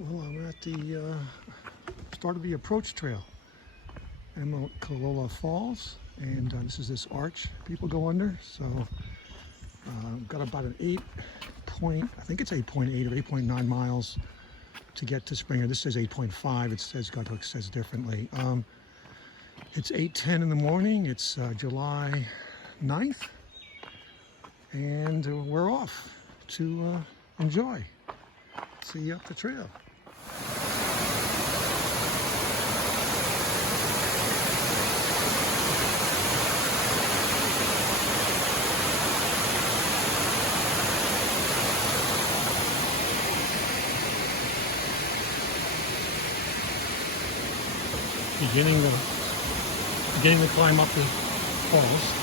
Well, I'm at the start of the approach trail, Amicalola Falls, and this arch people go under. So got about an I think it's 8.8 or 8.9 miles to get to Springer. This says 8.5. It says Guidebook says differently. It's 8:10 in the morning. It's July 9th, and we're off to enjoy. See you up the trail. Beginning to climb up the falls.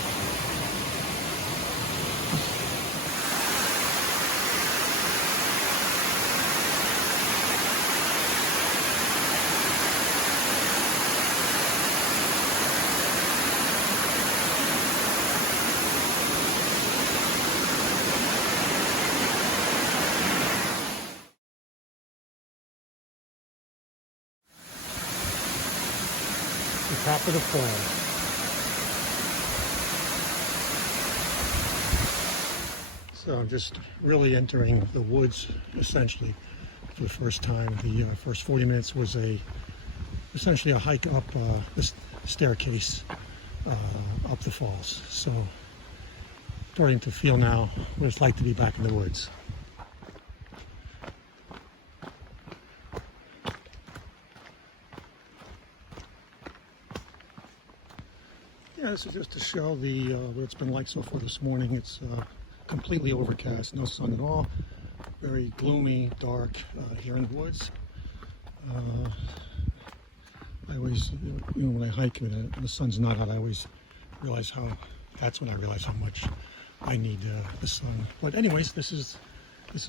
The top of the falls. So I'm just really entering the woods essentially for the first time. The first 40 minutes was essentially a hike up this staircase up the falls. So starting to feel now what it's like to be back in the woods. Yeah, this is just to show what it's been like so far this morning. It's completely overcast, no sun at all. Very gloomy, dark here in the woods. I always, when I hike and the sun's not out, I always realize that's when I realize how much I need the sun. But anyways, this is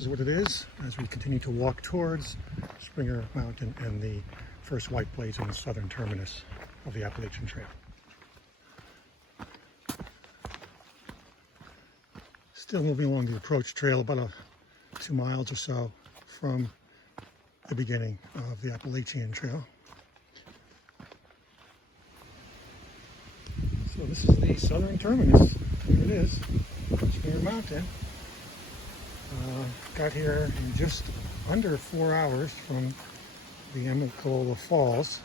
what it is as we continue to walk towards Springer Mountain and the first white blaze on the southern terminus of the Appalachian Trail. Still moving along the approach trail, about 2 miles or so from the beginning of the Appalachian Trail. So this is the southern terminus. Here it is, Springer Mountain. Got here in just under 4 hours from the Amicalola Falls.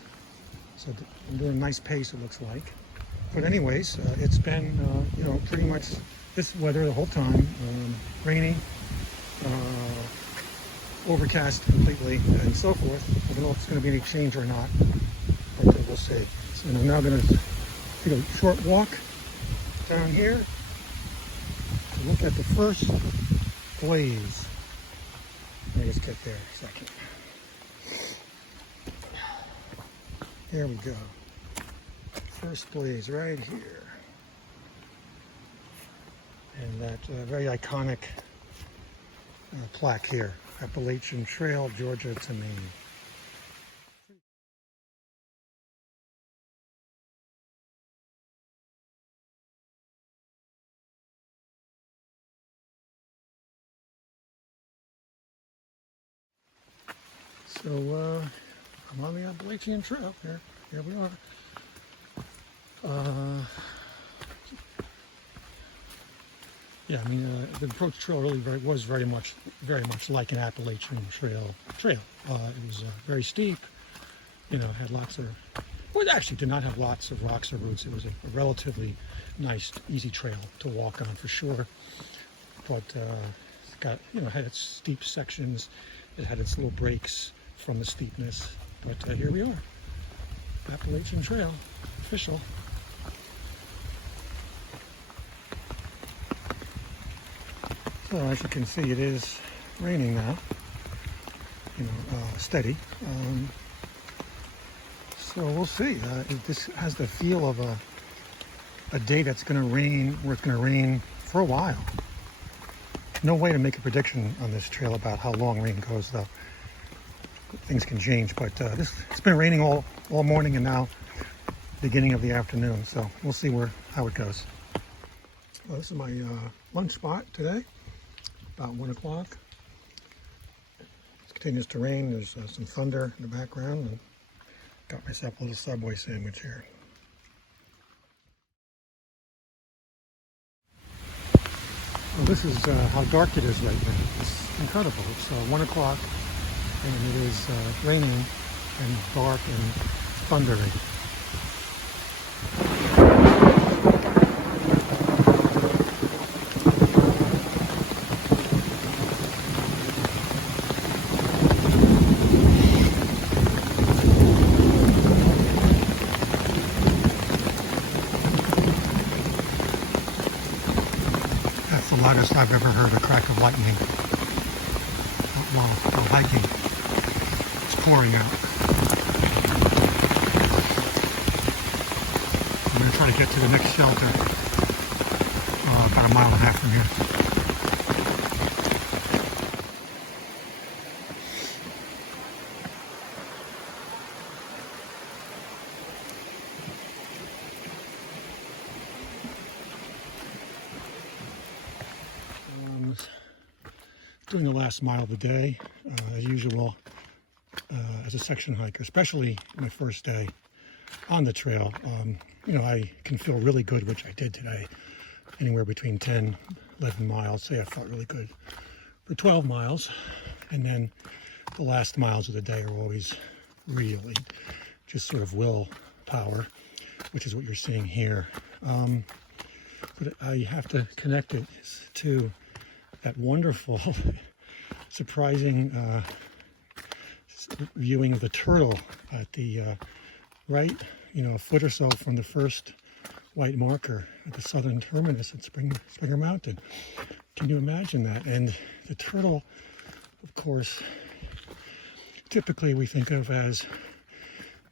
So I'm doing a nice pace, it looks like. But anyways, it's been, pretty much this weather the whole time, rainy, overcast completely, and so forth. I don't know if it's going to be any change or not, but we'll see. So I'm now going to take a short walk down here to look at the first blaze. Let me just get there a second. There we go. First blaze right here. And that very iconic plaque here, Appalachian Trail, Georgia to Maine. So I'm on the Appalachian Trail. Here we are. Yeah, I mean, the approach trail really was very much like an Appalachian Trail. It was very steep, had lots of, well, it actually did not have lots of rocks or roots. It was a relatively nice, easy trail to walk on for sure. But it's got, had its steep sections. It had its little breaks from the steepness. But here we are, Appalachian Trail, official. So as you can see, it is raining now, steady. So we'll see. This has the feel of a day that's going to rain, or it's going to rain for a while. No way to make a prediction on this trail about how long rain goes, though. Things can change, but it's been raining all morning and now beginning of the afternoon. So we'll see how it goes. Well, this is my lunch spot today. About 1 o'clock. It's continues to rain. There's some thunder in the background, and got myself a little Subway sandwich here. Well, this is how dark it is right now. It's incredible. It's 1 o'clock, and it is raining and dark and thundering. That's the loudest I've ever heard a crack of lightning while hiking. It's pouring out. I'm going to try to get to the next shelter about a mile and a half from here. Doing the last mile of the day, as usual, as a section hiker, especially my first day on the trail. You know, I can feel really good, which I did today, anywhere between 10, 11 miles. Say I felt really good for 12 miles, and then the last miles of the day are always really just sort of willpower, which is what you're seeing here. But I have to connect it to that wonderful, surprising viewing of the turtle at the right, you know, a foot or so from the first white marker at the southern terminus at Springer Mountain. Can you imagine that? And the turtle, of course, typically we think of as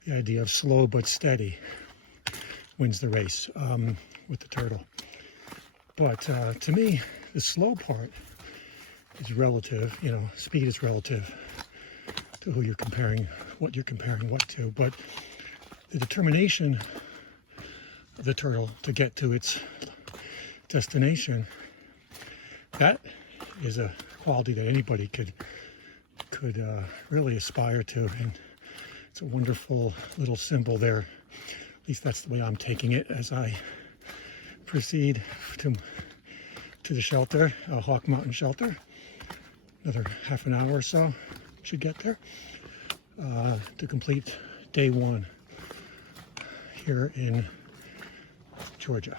the idea of slow but steady wins the race with the turtle. But to me, the slow part is relative. You know, speed is relative to who you're comparing, what you're comparing what to. But the determination of the turtle to get to its destination, that is a quality that anybody could really aspire to. And it's a wonderful little symbol there. At least that's the way I'm taking it as I proceed to the shelter, Hawk Mountain Shelter. Another half an hour or so should get there to complete day one here in Georgia.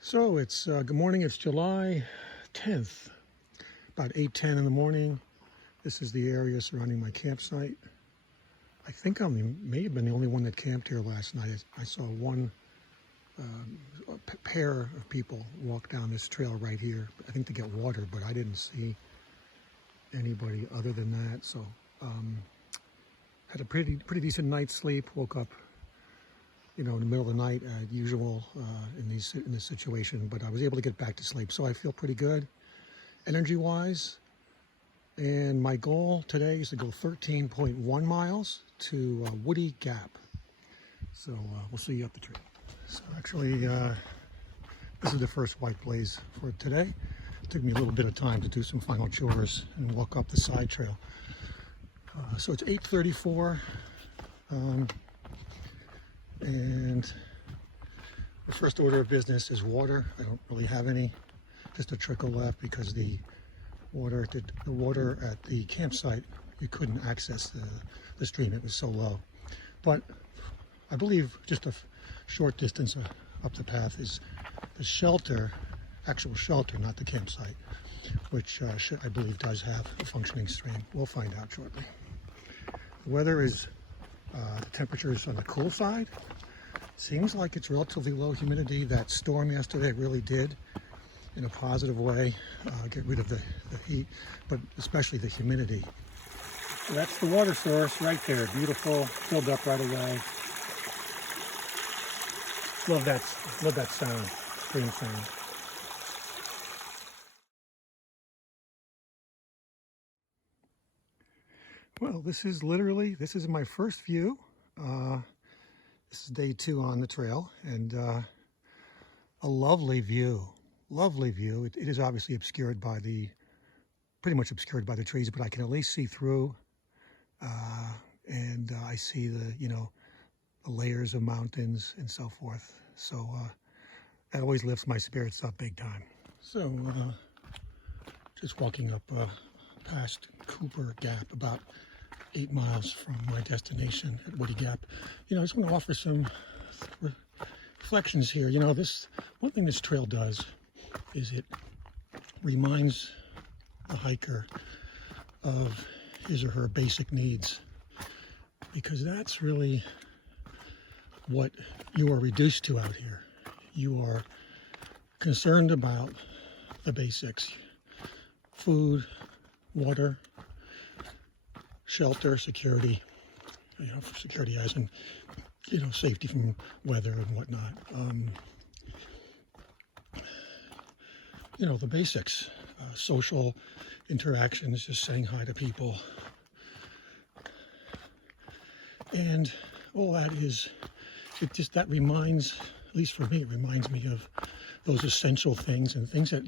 So it's good morning. It's July 10th, about 8:10 in the morning. This is the area surrounding my campsite. I think I may have been the only one that camped here last night. I saw one pair of people walk down this trail right here, I think to get water, but I didn't see anybody other than that. So had a pretty decent night's sleep. Woke up, you know, in the middle of the night, usual in this situation, but I was able to get back to sleep. So I feel pretty good, energy-wise. And my goal today is to go 13.1 miles to Woody Gap. So we'll see you up the trail. So actually, this is the first white blaze for today. It took me a little bit of time to do some final chores and walk up the side trail. So it's 8:34, and the first order of business is water. I don't really have any, just a trickle left because the water at the campsite, you couldn't access the stream. It was so low. But I believe just a short distance up the path is the shelter, actual shelter, not the campsite, which I believe does have a functioning stream. We'll find out shortly. The weather is, the temperature's on the cool side. Seems like it's relatively low humidity. That storm yesterday really did, in a positive way, get rid of the heat, but especially the humidity. So that's the water source right there. Beautiful, filled up right away. Love that sound, stream sound. Well, this is my first view. This is day 2 on the trail, and a lovely view. Lovely view. It is obviously obscured by pretty much obscured by the trees, but I can at least see through, and I see the layers of mountains and so forth. So that always lifts my spirits up big time. So just walking up past Cooper Gap, about 8 miles from my destination at Woody Gap. I just want to offer some reflections here. This one thing this trail does is it reminds the hiker of his or her basic needs, because that's really what you are reduced to out here. You are concerned about the basics: food, water, shelter, security, for security as in, safety from weather and whatnot. The basics, social interactions, just saying hi to people. And all that that reminds, at least for me, it reminds me of those essential things, and things that,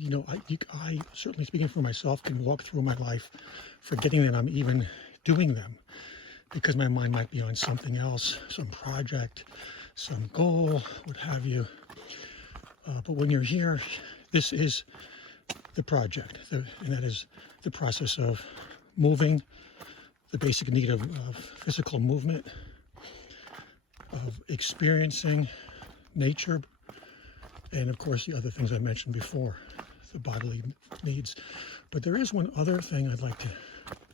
I certainly, speaking for myself, can walk through my life forgetting that I'm even doing them, because my mind might be on something else, some project, some goal, what have you. But when you're here, this is the project, and that is the process of moving, the basic need of physical movement, of experiencing nature, and of course the other things I mentioned before, the bodily needs. But there is one other thing I'd like to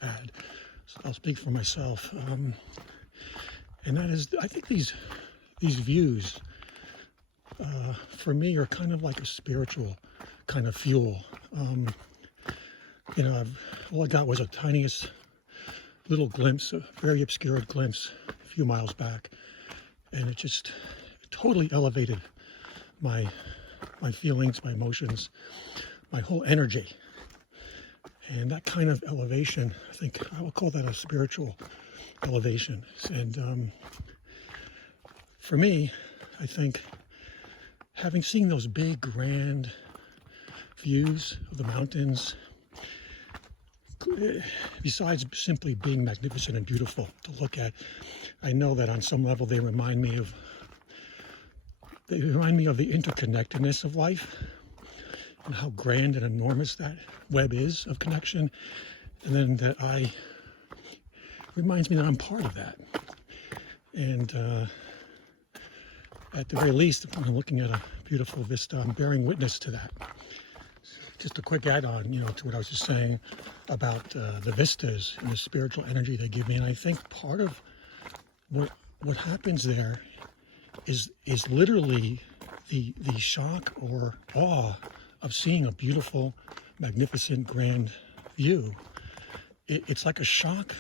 add. So I'll speak for myself, and that is, I think these views for me are kind of like a spiritual kind of fuel. All I got was a tiniest little glimpse, a very obscured glimpse a few miles back, and it just totally elevated my feelings, my emotions, my whole energy. And that kind of elevation, I think I will call that a spiritual elevation. And for me, I think having seen those big, grand views of the mountains, besides simply being magnificent and beautiful to look at, I know that on some level they remind me of the interconnectedness of life, and how grand and enormous that web is of connection, and then that reminds me that I'm part of that. And at the very least, when I'm looking at a beautiful vista, I'm bearing witness to that. Just a quick add-on, to what I was just saying about the vistas and the spiritual energy they give me. And I think part of what happens there is literally the shock or awe of seeing a beautiful, magnificent, grand view. It's like a shock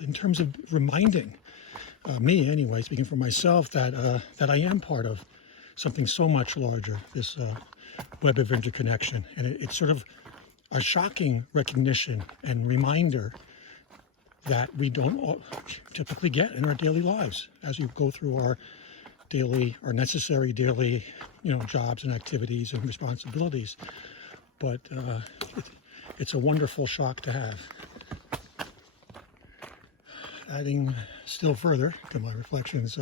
in terms of reminding me, anyway, speaking for myself, that I am part of something so much larger, this web of interconnection. And it's sort of a shocking recognition and reminder that we don't typically get in our daily lives as we go through our necessary daily, jobs and activities and responsibilities. But it's a wonderful shock to have. Adding still further to my reflections,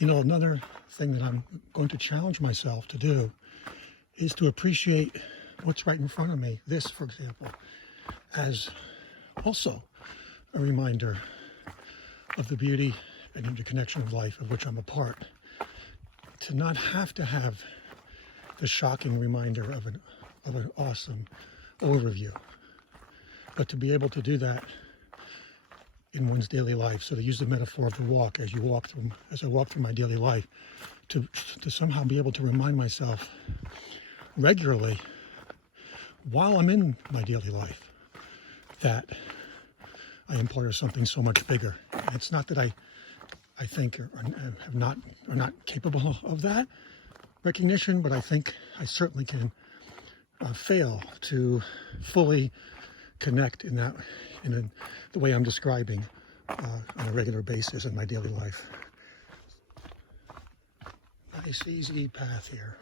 another thing that I'm going to challenge myself to do is to appreciate what's right in front of me. This, for example, as also a reminder of the beauty and interconnection of life of which I'm a part. To not have to have the shocking reminder of an awesome overview, but to be able to do that in one's daily life. So to use the metaphor of the walk, as I walk through my daily life, to somehow be able to remind myself regularly while I'm in my daily life that I am part of something so much bigger. And it's not that I think are not capable of that recognition, but I think I certainly can fail to fully connect in the way I'm describing on a regular basis in my daily life. Nice easy path here.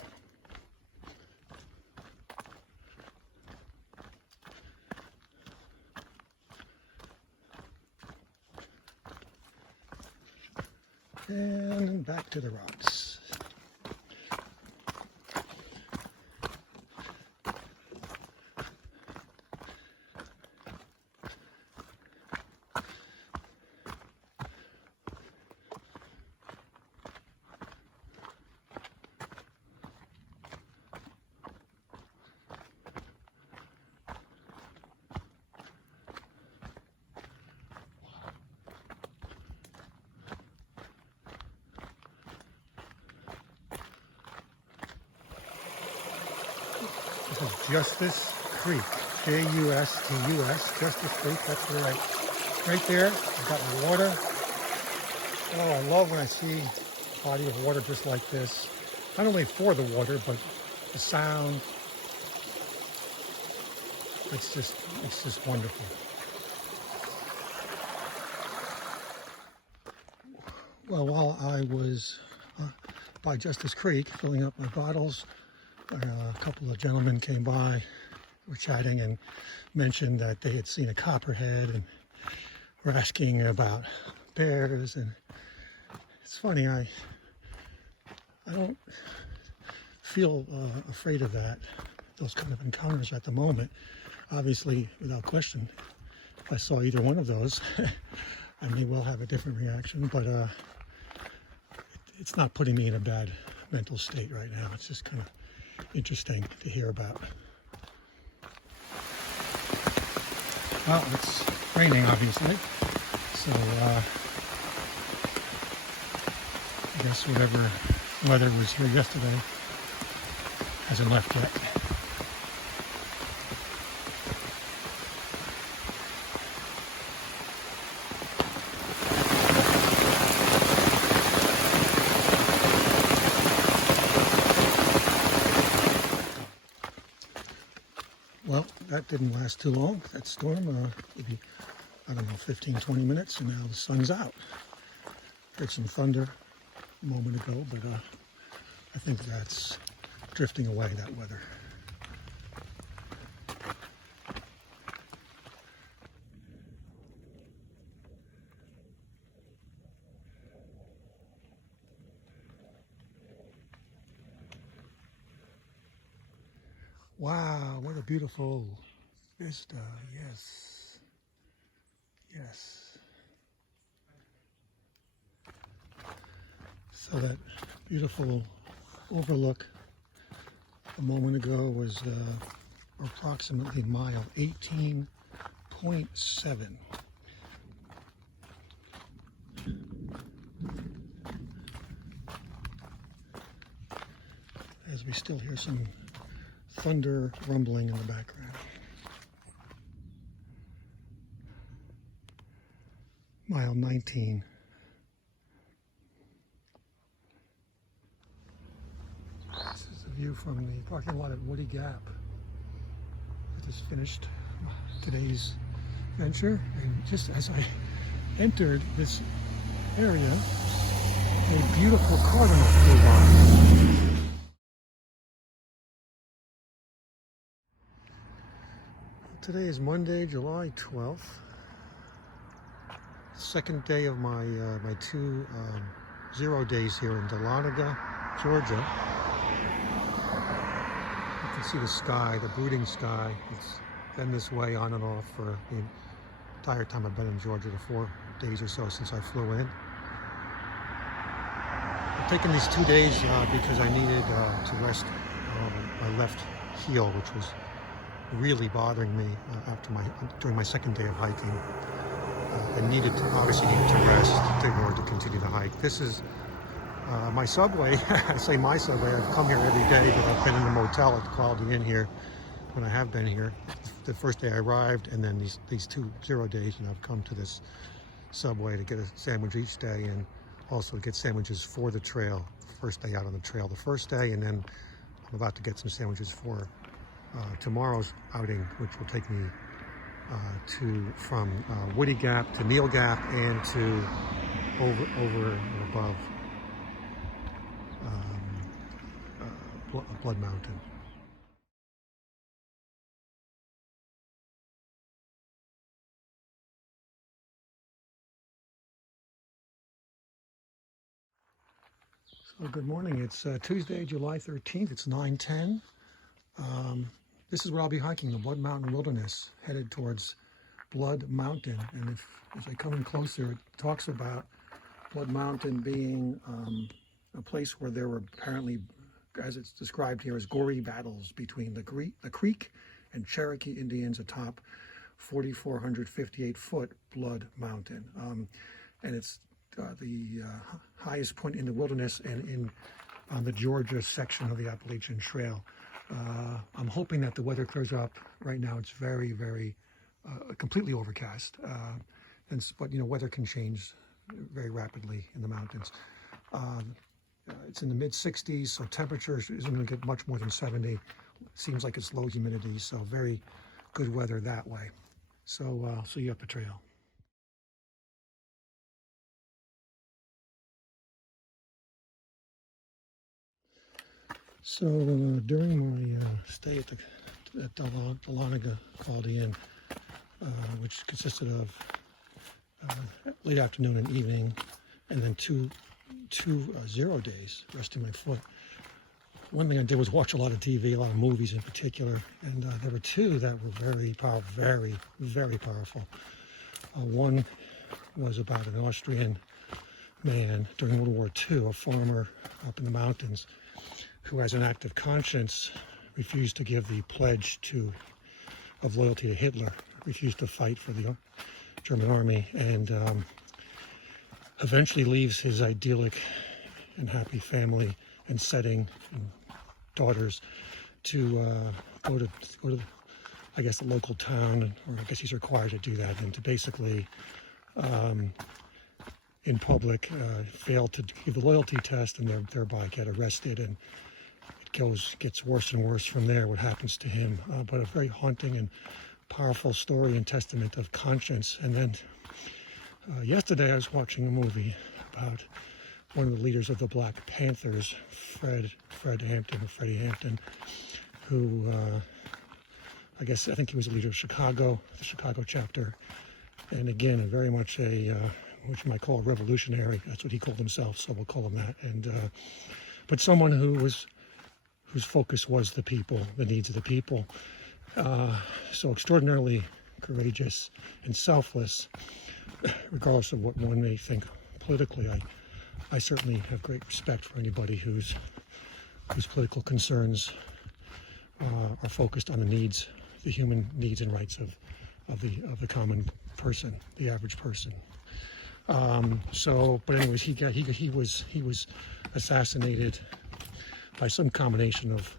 And back to the rocks. This is Justice Creek, J-U-S-T-U-S, Justice Creek. That's right there. I've got my water. Oh, I love when I see a body of water just like this. Not only for the water, but the sound. It's just wonderful. Well, while I was by Justice Creek filling up my bottles, a couple of gentlemen came by, were chatting, and mentioned that they had seen a copperhead and were asking about bears. And it's funny, I don't feel afraid of those kind of encounters at the moment. Obviously, without question, if I saw either one of those, I may well have a different reaction, but it's not putting me in a bad mental state right now. It's just kind of interesting to hear about. Well, it's raining, obviously, so I guess whatever weather was here yesterday hasn't left yet. Well, that didn't last too long, that storm. Maybe, I don't know, 15, 20 minutes, and now the sun's out. Heard some thunder a moment ago, but I think that's drifting away, that weather. Wow, what a beautiful vista. Yes. Yes. So that beautiful overlook a moment ago was approximately mile 18.7. As we still hear some thunder rumbling in the background. Mile 19. This is a view from the parking lot at Woody Gap. I just finished today's venture, and just as I entered this area, a beautiful cardinal flew by. Today is Monday, July 12th. Second day of my my 2 0 days here in Dahlonega, Georgia. You can see the sky, the brooding sky. It's been this way on and off for the entire time I've been in Georgia, the 4 days or so since I flew in. I've taken these 2 days because I needed to rest my left heel, which was really bothering me during my second day of hiking. I obviously needed to rest in order to continue to hike. This is my subway. I say my subway. I've come here every day, but I've been in the motel at the Quality Inn here when I have been here. The first day I arrived, and then these 2 0 days, and I've come to this subway to get a sandwich each day, and also to get sandwiches for the trail. First day out on the trail, the first day, and then I'm about to get some sandwiches for tomorrow's outing, which will take me from Woody Gap to Neal Gap and to over and above Blood Mountain. So good morning. It's Tuesday, July 13th. It's 9:10. This is where I'll be hiking, the Blood Mountain Wilderness, headed towards Blood Mountain. And as I come in closer, it talks about Blood Mountain being a place where there were apparently, as it's described here, as gory battles between the Creek and Cherokee Indians atop 4,458-foot Blood Mountain. And it's the highest point in the wilderness and on the Georgia section of the Appalachian Trail. I'm hoping that the weather clears up. Right now it's very, very completely overcast. But weather can change very rapidly in the mountains. It's in the mid 60s, so temperature isn't going to get much more than 70. Seems like it's low humidity, so very good weather that way. So I'll see you up the trail. So during my stay at Dahlonega Quality Inn, which consisted of late afternoon and evening, and then two 0 days resting my foot. One thing I did was watch a lot of TV, a lot of movies in particular, and there were two that were very powerful, very, very powerful. One was about an Austrian man during World War II, a farmer up in the mountains, who has an active conscience, refused to give the pledge of loyalty to Hitler, refused to fight for the German army, and eventually leaves his idyllic and happy family and setting and daughters to go to I guess the local town, or I guess he's required to do that, and to basically in public fail to give the loyalty test and thereby get arrested. And it gets worse and worse from there, what happens to him. But a very haunting and powerful story and testament of conscience. And then yesterday I was watching a movie about one of the leaders of the Black Panthers, Freddie Hampton, who I think he was a leader of the Chicago chapter. And again, very much what you might call a revolutionary. That's what he called himself, so we'll call him that. And but someone whose focus was the people, the needs of the people. So extraordinarily courageous and selfless, regardless of what one may think politically. I certainly have great respect for anybody whose political concerns are focused on the human needs and rights of the common person, the average person. But anyways, he was assassinated by some combination of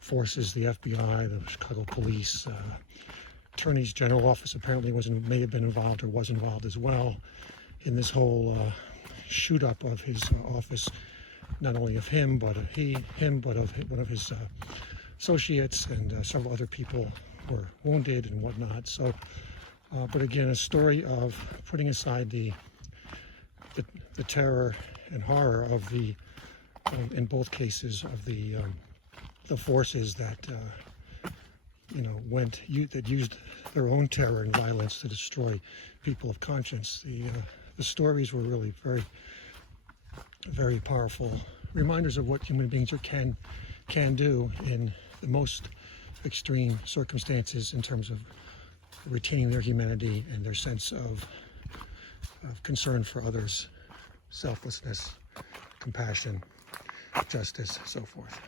forces, the FBI, the Chicago police, Attorney's General Office apparently may have been involved or was involved as well in this whole shoot up of his office, not only of him, but of one of his associates, and several other people were wounded and whatnot. So, but again, a story of putting aside the terror and horror of in both cases of the forces that that used their own terror and violence to destroy people of conscience. The stories were really very, very powerful reminders of what human beings can do in the most extreme circumstances in terms of retaining their humanity and their sense of concern for others, selflessness, compassion, justice, so forth.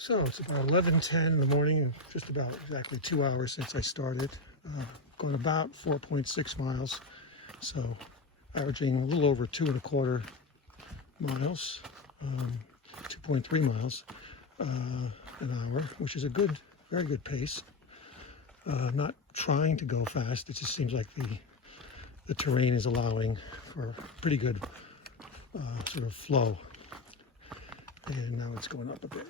So it's about 11:10 in the morning, just about exactly 2 hours since I started. Going about 4.6 miles, so averaging a little over 2.25 miles, 2.3 miles an hour, which is a good, very good pace. Not trying to go fast. It just seems like the terrain is allowing for pretty good sort of flow. And now it's going up a bit.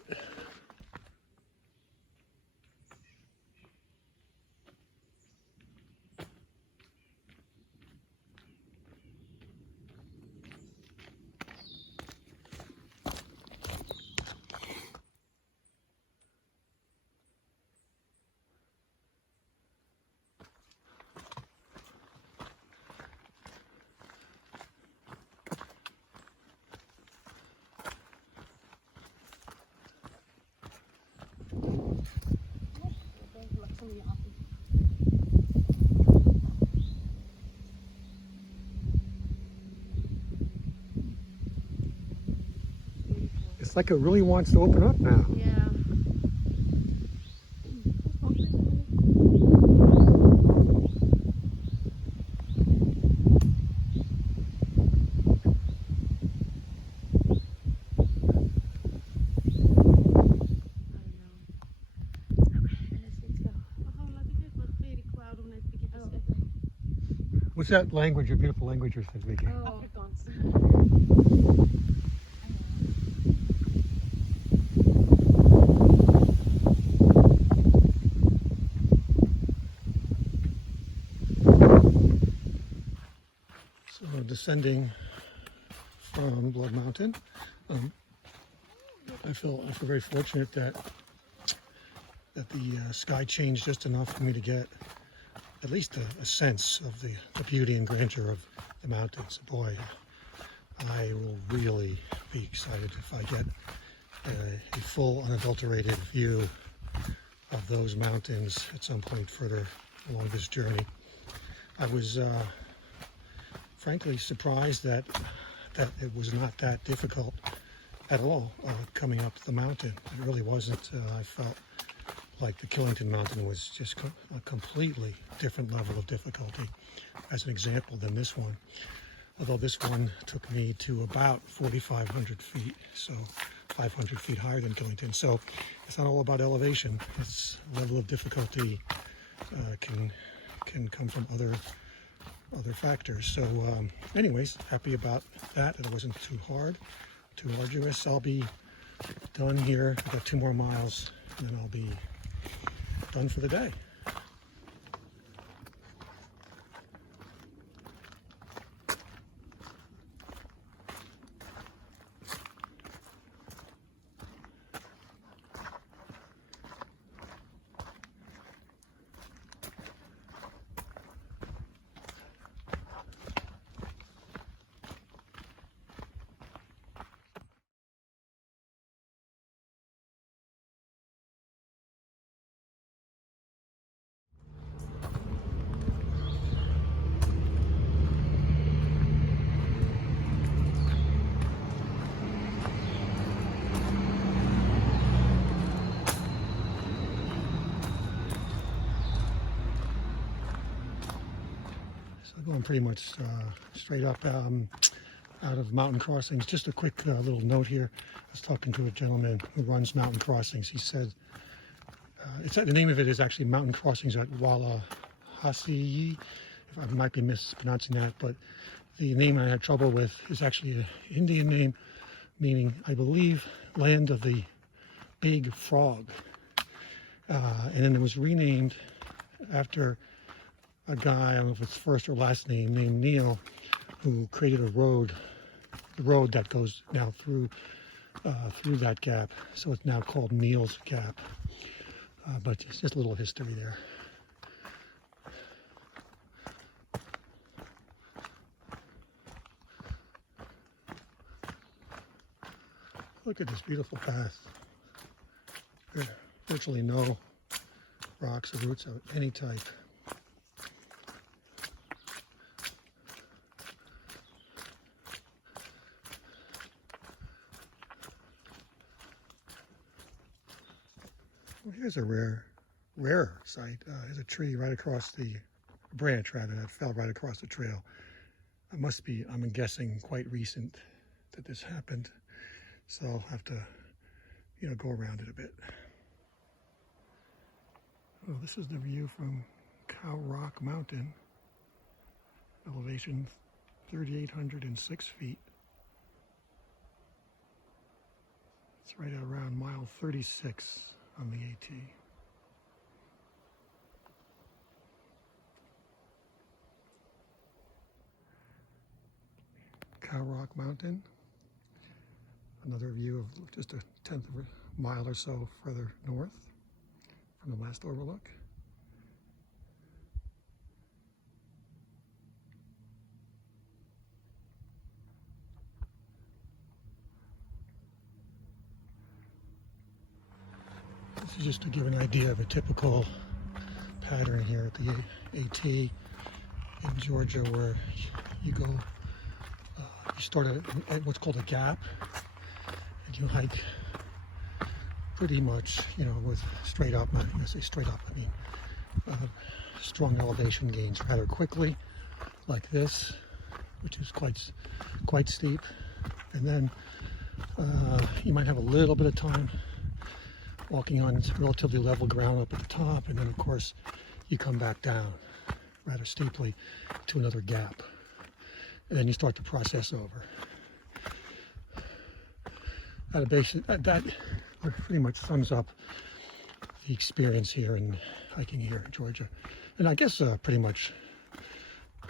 It's like it really wants to open up now. Yeah. What's that language, your beautiful language you're speaking? Oh. So descending from Blood Mountain, I feel very fortunate that the sky changed just enough for me to get at least a sense of the beauty and grandeur of the mountains. Boy, I will really be excited if I get a full, unadulterated view of those mountains at some point further along this journey. I was frankly surprised that it was not that difficult at all coming up the mountain. It really wasn't. I felt like the Killington Mountain was just a completely different level of difficulty, as an example, than this one. Although this one took me to about 4,500 feet, so 500 feet higher than Killington. So it's not all about elevation. It's level of difficulty can come from other factors. So anyways, happy about that. It wasn't too hard, too arduous. I'll be done here. I've got 2 more miles, and then I'll be done for the day. Going pretty much straight up out of mountain crossings. Just a quick little note here. I was talking to a gentleman who runs mountain crossings. He said the name of it is actually Mountain Crossings at Wallahasee. I might be mispronouncing that, but the name I had trouble with is actually an Indian name, meaning, I believe, land of the big frog. And then it was renamed after a guy, I don't know if it's first or last name, named Neil, who created the road that goes now through that gap. So it's now called Neil's Gap. But it's just a little history there. Look at this beautiful path. There are virtually no rocks or roots of any type. Well, here's a rare sight. There's a tree right across the branch, rather, that fell right across the trail. It must be, I'm guessing, quite recent that this happened. So I'll have to, go around it a bit. Well, this is the view from Cow Rock Mountain, elevation 3,806 feet. It's right at around mile 36 on the AT. Cow Rock Mountain. Another view of just a tenth of a mile or so further north from the last overlook. This is just to give an idea of a typical pattern here at the AT in Georgia, where you go, you start at what's called a gap, and you hike pretty much, with straight up, when I say straight up, I mean strong elevation gains rather quickly, like this, which is quite steep, and then you might have a little bit of time walking on relatively level ground up at the top, and then of course you come back down rather steeply to another gap, and then you start the process over. That pretty much sums up the experience here in hiking here in Georgia, and I guess pretty much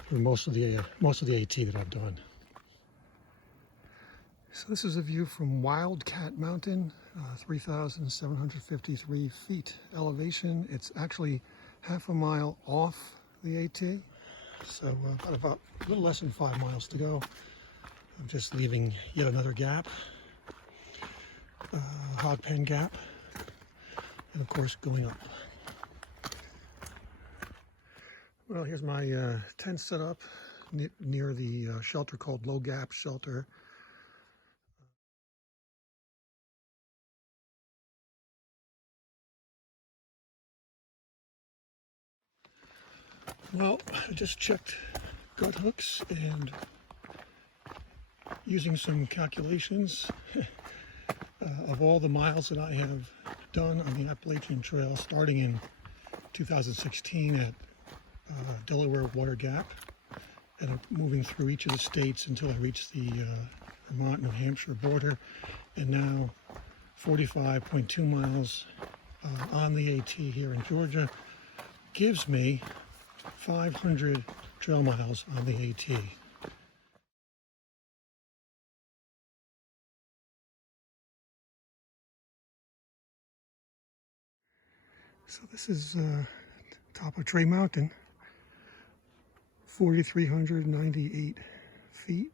for most of the AT that I've done. So this is a view from Wildcat Mountain, 3,753 feet elevation. It's actually half a mile off the AT, so about a little less than 5 miles to go. I'm just leaving yet another gap, Hog Pen Gap, and of course going up. Well, here's my tent set up near the shelter called Low Gap Shelter. Well, I just checked gut hooks, and using some calculations of all the miles that I have done on the Appalachian Trail, starting in 2016 at Delaware Water Gap, and moving through each of the states until I reached the Vermont-New Hampshire border, and now 45.2 miles on the AT here in Georgia, gives me 500 trail miles on the AT. So this is top of Trey Mountain, 4,398 feet.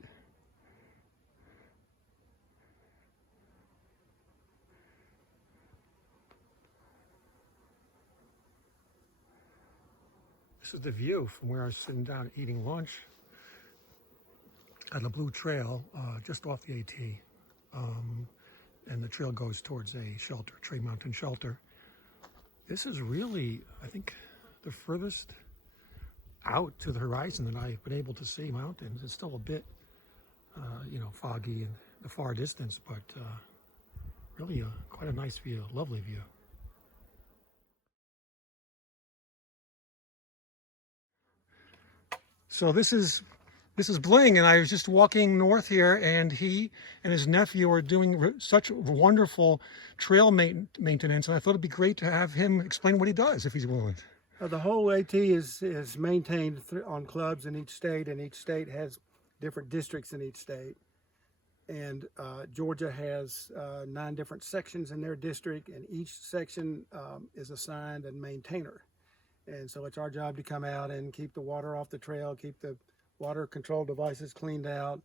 This is the view from where I was sitting down eating lunch at a blue trail just off the AT. And the trail goes towards a shelter, Trey Mountain Shelter. This is really, I think, the furthest out to the horizon that I've been able to see mountains. It's still a bit, foggy in the far distance, but really quite a nice view, lovely view. So this is Bling, and I was just walking north here, and he and his nephew are doing such wonderful trail maintenance, and I thought it'd be great to have him explain what he does, if he's willing. The whole AT is maintained on clubs in each state, and each state has different districts in each state. And Georgia has 9 different sections in their district, and each section is assigned a maintainer. And so it's our job to come out and keep the water off the trail, keep the water control devices cleaned out,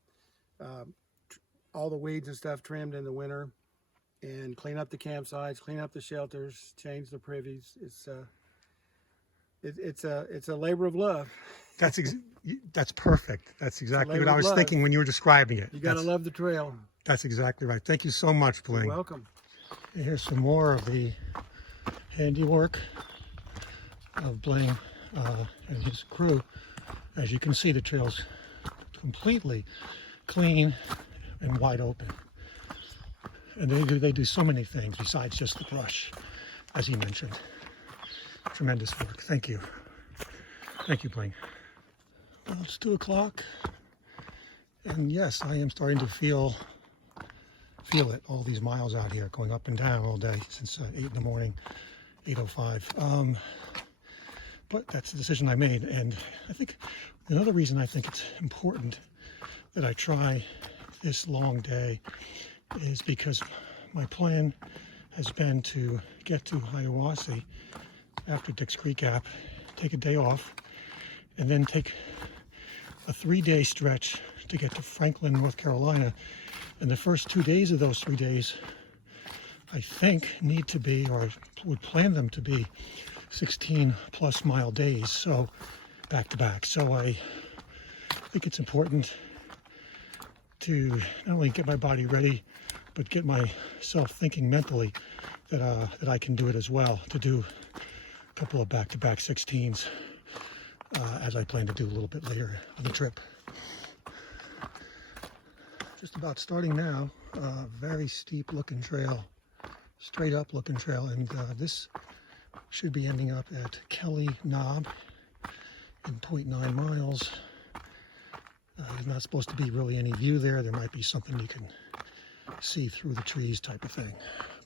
all the weeds and stuff trimmed in the winter, and clean up the campsites, clean up the shelters, change the privies. It's a labor of love. That's perfect. That's exactly what I was thinking when you were describing it. You gotta love the trail. That's exactly right. Thank you so much, Bling. You're welcome. And here's some more of the handiwork of Blaine and his crew. As you can see, the trail's completely clean and wide open. And they do so many things besides just the brush, as he mentioned. Tremendous work. Thank you. Thank you, Blaine. Well, it's 2 o'clock. And yes, I am starting to feel it, all these miles out here, going up and down all day since 8 in the morning, 8:05. But that's the decision I made. And I think another reason I think it's important that I try this long day is because my plan has been to get to Hiawassee after Dix Creek Gap, take a day off, and then take a 3-day stretch to get to Franklin, North Carolina. And the first 2 days of those 3 days, I think, need to be, or would plan them to be, 16 plus mile days, so back to back. So I think it's important to not only get my body ready, but get myself thinking mentally that I can do it as well, to do a couple of back-to-back 16s as I plan to do a little bit later on the trip. Just about starting now, very steep looking trail, straight up looking trail, and this should be ending up at Kelly Knob in 0.9 miles. There's not supposed to be really any view there. There might be something you can see through the trees type of thing.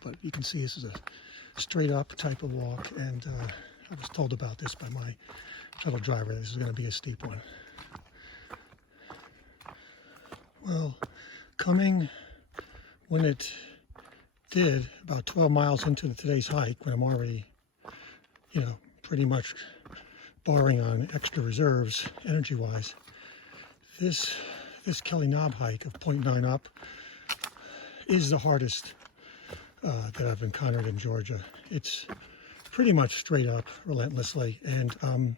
But you can see this is a straight up type of walk, and I was told about this by my shuttle driver. This is going to be a steep one. Well, coming when it did, about 12 miles into today's hike, when I'm already, pretty much borrowing on extra reserves energy-wise, this Kelly Knob hike of 0.9 up is the hardest that I've encountered in Georgia. It's pretty much straight up, relentlessly, and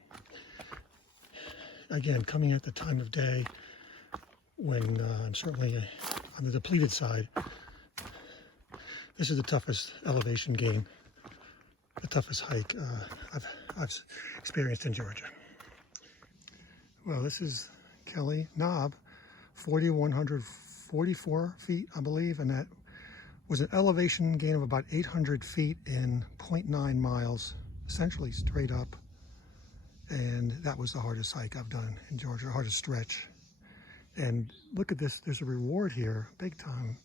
again, coming at the time of day when I'm certainly on the depleted side, this is the toughest elevation gain, the toughest hike I've experienced in Georgia. Well, this is Kelly Knob, 4,144 feet, I believe, and that was an elevation gain of about 800 feet in 0.9 miles, essentially straight up. And that was the hardest hike I've done in Georgia, hardest stretch. And look at this, there's a reward here, big time.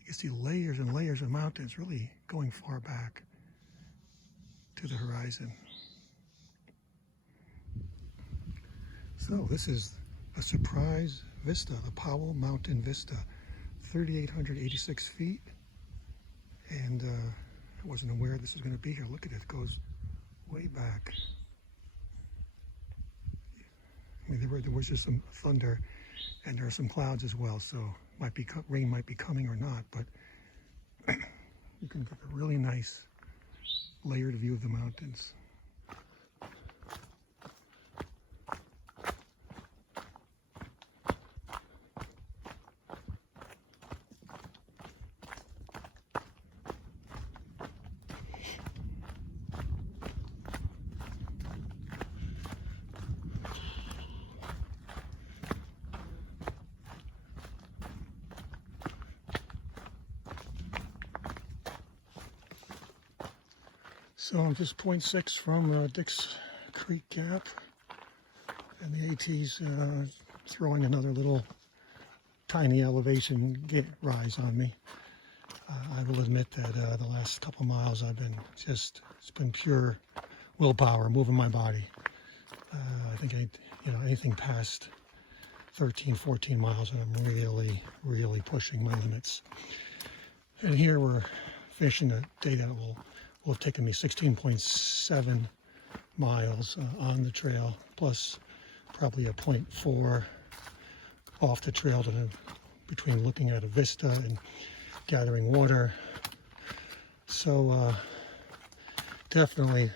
You can see layers and layers of mountains really going far back to the horizon. So this is a surprise vista, the Powell Mountain Vista, 3,886 feet. And I wasn't aware this was going to be here. Look at it, it goes way back. I mean, there was just some thunder, and there are some clouds as well, so rain might be coming or not, but you can get a really nice layered view of the mountains. So I'm just 0.6 from Dix Creek Gap, and the AT's throwing another little tiny elevation rise on me. I will admit that the last couple miles it's been pure willpower, moving my body. I think anything past 13, 14 miles, and I'm really, really pushing my limits. And here we're finishing a day that will have taken me 16.7 miles on the trail, plus probably a 0.4 off the trail between looking at a vista and gathering water. So definitely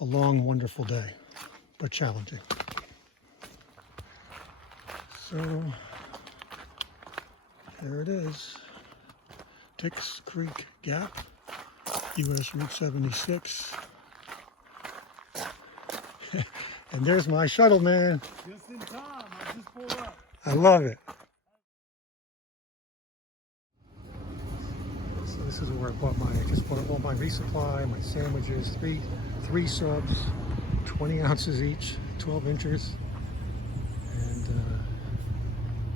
a long, wonderful day, but challenging. So there it is, Dix Creek Gap. US Route 76. And there's my shuttle, man. Just in time. I just pulled up. I love it. So this is where I just bought all my resupply, my sandwiches, three subs, 20 ounces each, 12 inches. And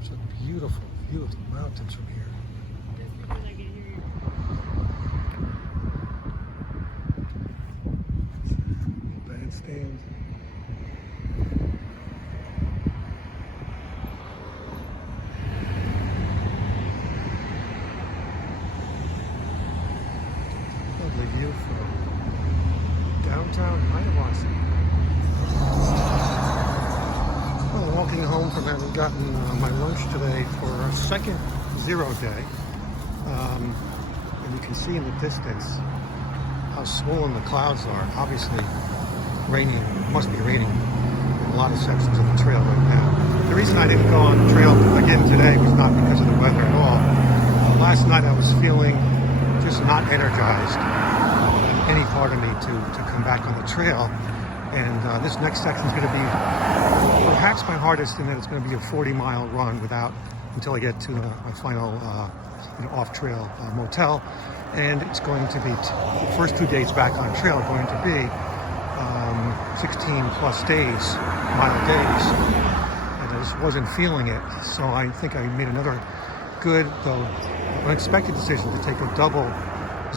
it's a beautiful, beautiful mountains from here. Bandstand. Lovely view from downtown Hiawassee. Well, walking home from having gotten my lunch today for our second zero day. And you can see in the distance how swollen the clouds are. Obviously raining, must be raining in a lot of sections of the trail right now. The reason I didn't go on the trail again today was not because of the weather at all. Last night I was feeling just not energized in any part of me to come back on the trail. And this next section is going to be perhaps my hardest, in that it's going to be a 40-mile run until I get to my final off-trail motel. And it's going to be the first 2 days back on trail are going to be 16 plus days, mile days, and I just wasn't feeling it. So I think I made another good, though unexpected decision to take a double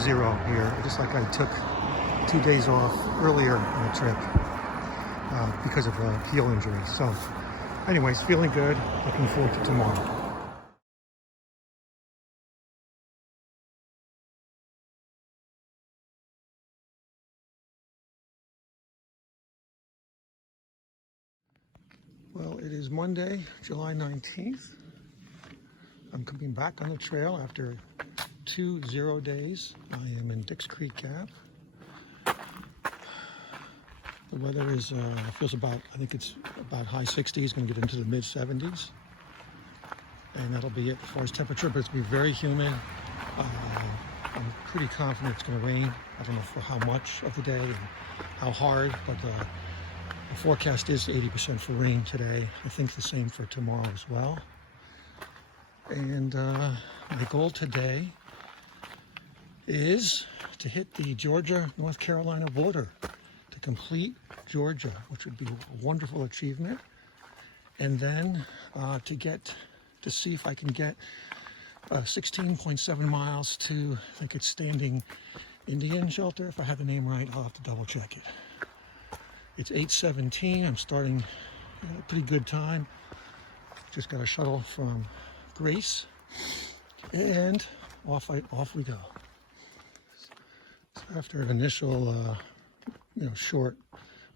zero here, just like I took 2 days off earlier on the trip because of a heel injury. So anyways, feeling good, looking forward to tomorrow. Well, it is Monday, July 19th. I'm coming back on the trail after 2 0 days. I am in Dix Creek Gap. The weather is, feels about, I think it's about high 60s, going to get into the mid 70s. And that'll be it as far as temperature, but it's going to be very humid. I'm pretty confident it's going to rain. I don't know for how much of the day and how hard, but the forecast is 80% for rain today. I think the same for tomorrow as well. And my goal today is to hit the Georgia-North Carolina border, to complete Georgia, which would be a wonderful achievement. And then to see if I can get 16.7 miles to, I think it's Standing Indian Shelter. If I have the name right, I'll have to double check it. It's 8:17. I'm starting a pretty good time. Just got a shuttle from Grace, and off we go. So after an initial, short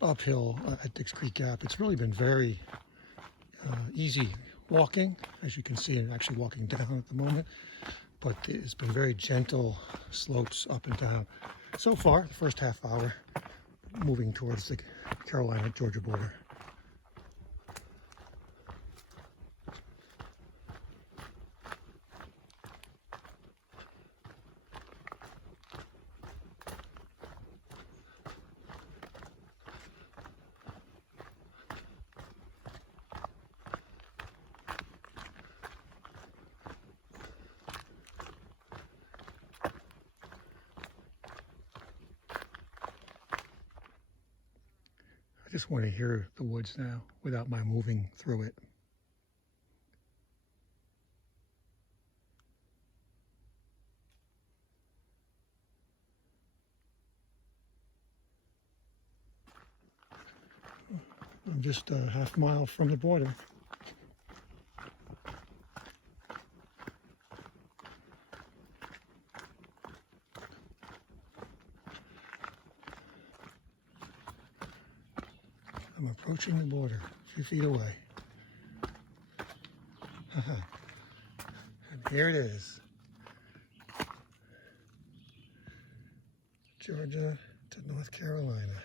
uphill at Dix Creek Gap, it's really been very easy walking. As you can see, I'm actually walking down at the moment, but it's been very gentle slopes up and down. So far, the first half hour, moving towards the Carolina-Georgia border. I just want to hear the woods now without my moving through it. I'm just a half mile from the border. I'm approaching the border, a few feet away. And here it is. Georgia to North Carolina.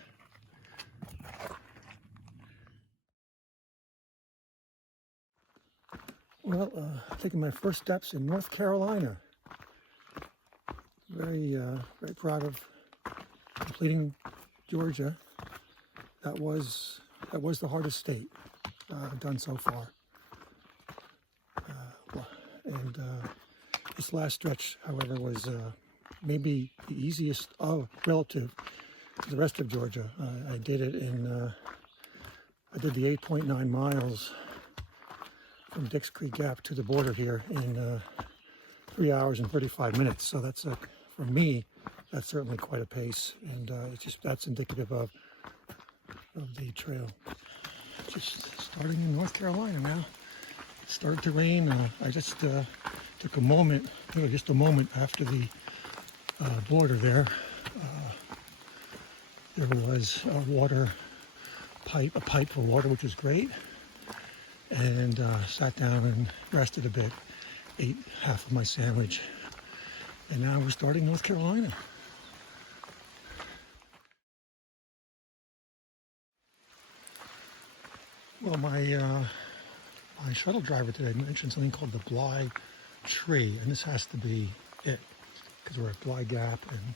Well, taking my first steps in North Carolina. Very proud of completing Georgia, that was the hardest state I've done so far. And this last stretch, however, was maybe the easiest relative to the rest of Georgia. I did it in, I did the 8.9 miles from Dix Creek Gap to the border here in 3 hours and 35 minutes. So that's, for me, that's certainly quite a pace. And that's indicative of the trail. Just starting in North Carolina now. It started to rain. I just took a moment, just a moment after the border there. There was a pipe for water, which was great, and sat down and rested a bit, ate half of my sandwich, and now we're starting North Carolina. Well, my shuttle driver today mentioned something called the Bly tree, and this has to be it, because we're at Bly Gap, and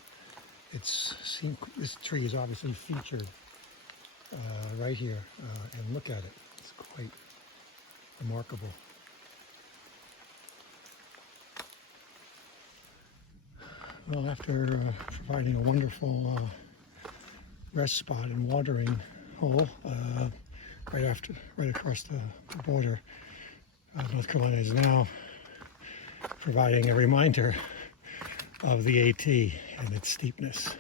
this tree is obviously featured right here, and look at it. It's quite remarkable. Well, after providing a wonderful rest spot and watering hole right across the border, North Carolina is now providing a reminder of the AT and its steepness.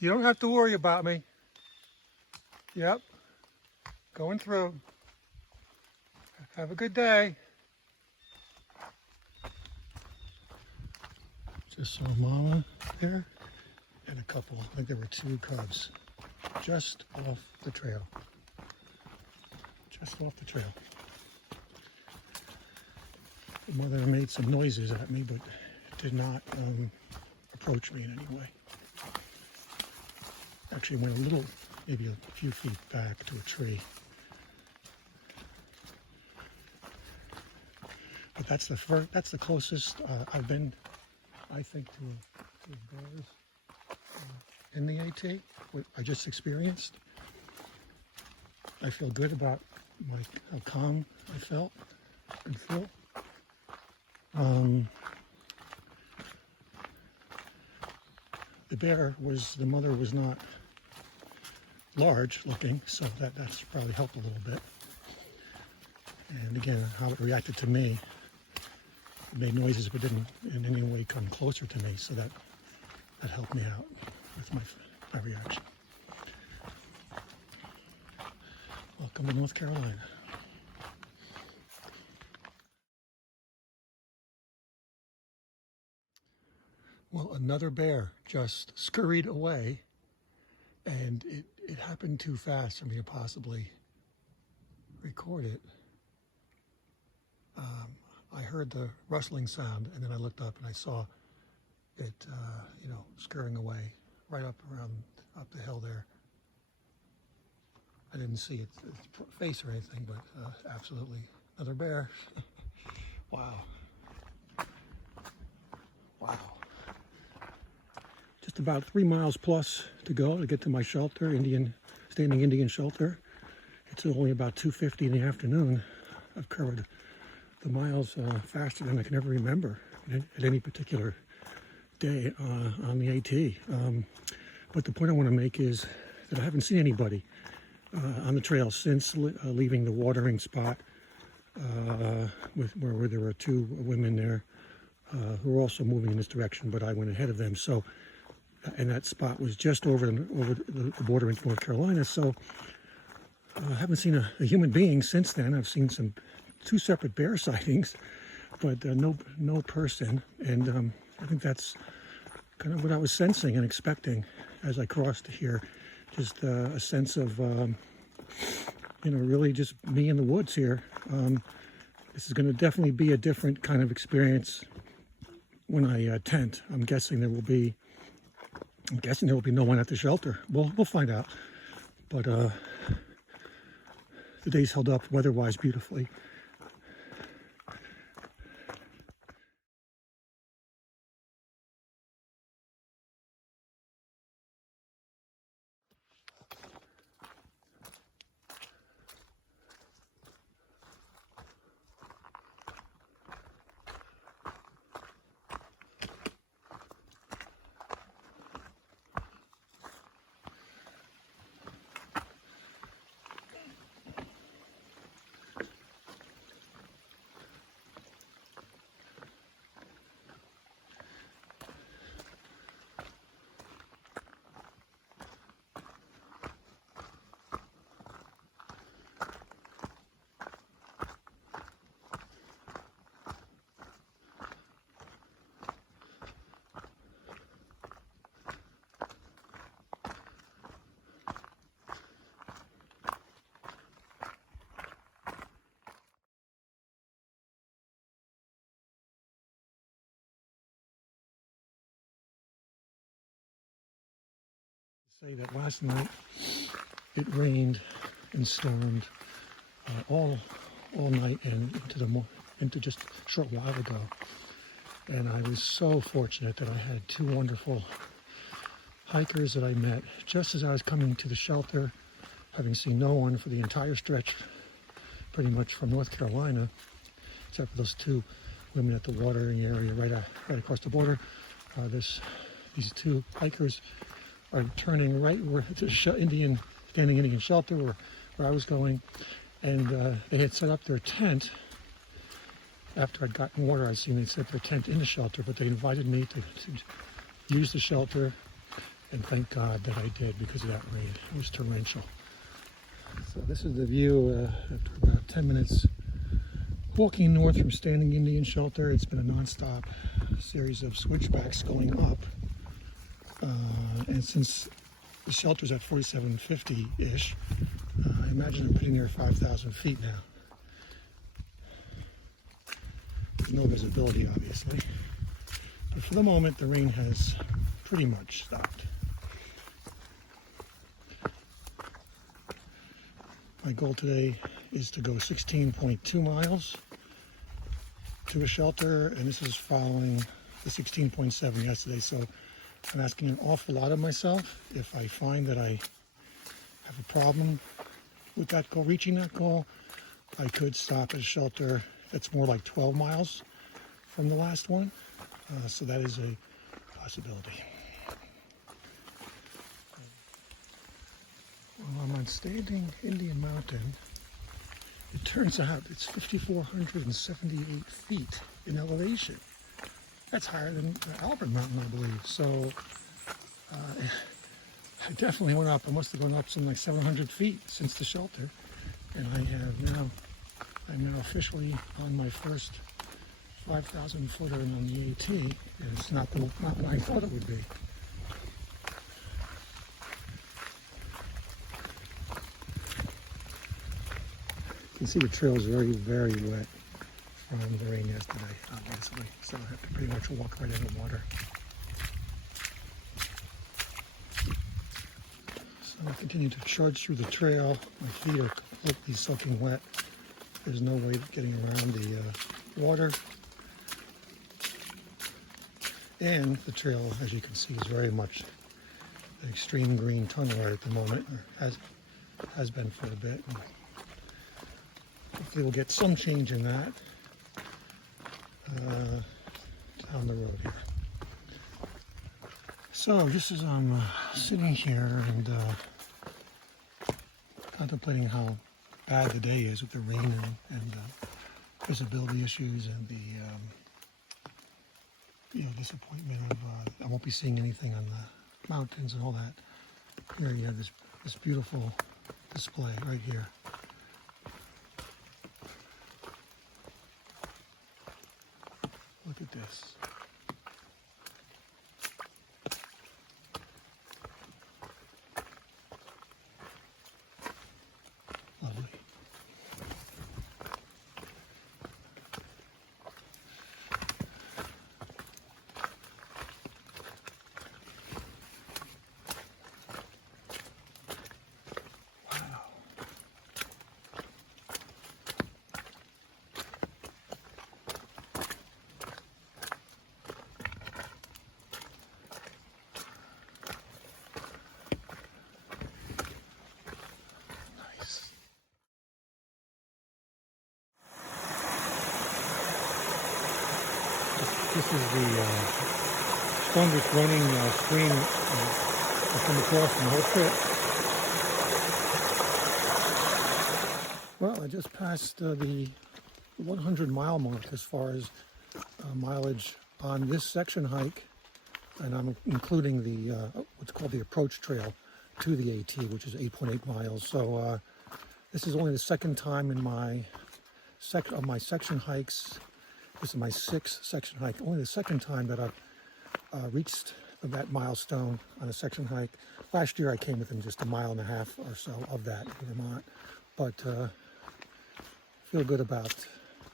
You don't have to worry about me. Yep, going through. Have a good day. Just saw mama there and a couple. I think there were 2 cubs just off the trail. Just off the trail. The mother made some noises at me, but did not approach me in any way. Actually went a little, maybe a few feet back to a tree. But that's the closest I've been, I think, to bears in the AT, what I just experienced. I feel good about how calm I felt and feel. The mother was not large looking, so that's probably helped a little bit. And again, how it reacted to me, it made noises but didn't in any way come closer to me, so that helped me out with my reaction. Welcome to North Carolina. Well, another bear just scurried away, and it happened too fast for me to possibly record it. I heard the rustling sound, and then I looked up and I saw it, scurrying away right up the hill there. I didn't see its face or anything, but absolutely another bear. Wow. Wow. Just about 3 miles plus to go to get to my shelter, standing Indian shelter. It's only about 2:50 in the afternoon. I've covered the miles faster than I can ever remember at any particular day on the AT. But the point I want to make is that I haven't seen anybody on the trail since leaving the watering spot where there were 2 women there who were also moving in this direction, but I went ahead of them. So, and that spot was just over the border into North Carolina. So I haven't seen a human being since then. I've seen 2 separate bear sightings, but no person. And I think that's kind of what I was sensing and expecting as I crossed here. Just a sense of, really just me in the woods here. This is going to definitely be a different kind of experience when I tent. I'm guessing there will be no one at the shelter. We'll find out. But the day's held up weather-wise beautifully. Say that last night it rained and stormed all night and into just a short while ago. And I was so fortunate that I had two wonderful hikers that I met just as I was coming to the shelter, having seen no one for the entire stretch, pretty much from North Carolina, except for those two women at the watering area right across the border. These two hikers are turning right where the standing Indian shelter where I was going, and they had set up their tent. After I'd gotten water, I'd seen they'd set their tent in the shelter, but they invited me to use the shelter, and thank God that I did because of that rain. It was torrential. So this is the view after about 10 minutes walking north from Standing Indian Shelter. It's been a non-stop series of switchbacks going up. And since the shelter's at 4,750-ish, I imagine I'm pretty near 5,000 feet now. There's no visibility, obviously. But for the moment, the rain has pretty much stopped. My goal today is to go 16.2 miles to a shelter, and this is following the 16.7 yesterday, so I'm asking an awful lot of myself. If I find that I have a problem with that goal, reaching that goal, I could stop at a shelter that's more like 12 miles from the last one, so that is a possibility. Well, I'm on Standing Indian Mountain. It turns out it's 5,478 feet in elevation. That's higher than Albert Mountain, I believe. So I definitely went up. I must have gone up something like 700 feet since the shelter. And I'm now officially on my first 5,000 footer on the AT. And it's not what I thought it would be. You can see the trail is very, very wet from the rain yesterday, obviously. So I have to pretty much walk right in the water. So I continue to trudge through the trail. My feet are completely soaking wet. There's no way of getting around the water. And the trail, as you can see, is very much an extreme green tunnel right at the moment, or has been for a bit. Hopefully we'll get some change in that down the road here. So just as I'm sitting here and contemplating how bad the day is with the rain and visibility issues and the disappointment of I won't be seeing anything on the mountains and all that. Here you have this beautiful display right here. Look at this. Lovely. This is the strongest running stream I've come across in the whole trip. Well, I just passed the 100-mile mark as far as mileage on this section hike, and I'm including the what's called the approach trail to the AT, which is 8.8 miles. So this is only the second time in my section hikes. This is my 6th section hike. Only the second time that I've reached that milestone on a section hike. Last year I came within just 1.5 miles or so of that in Vermont, but feel good about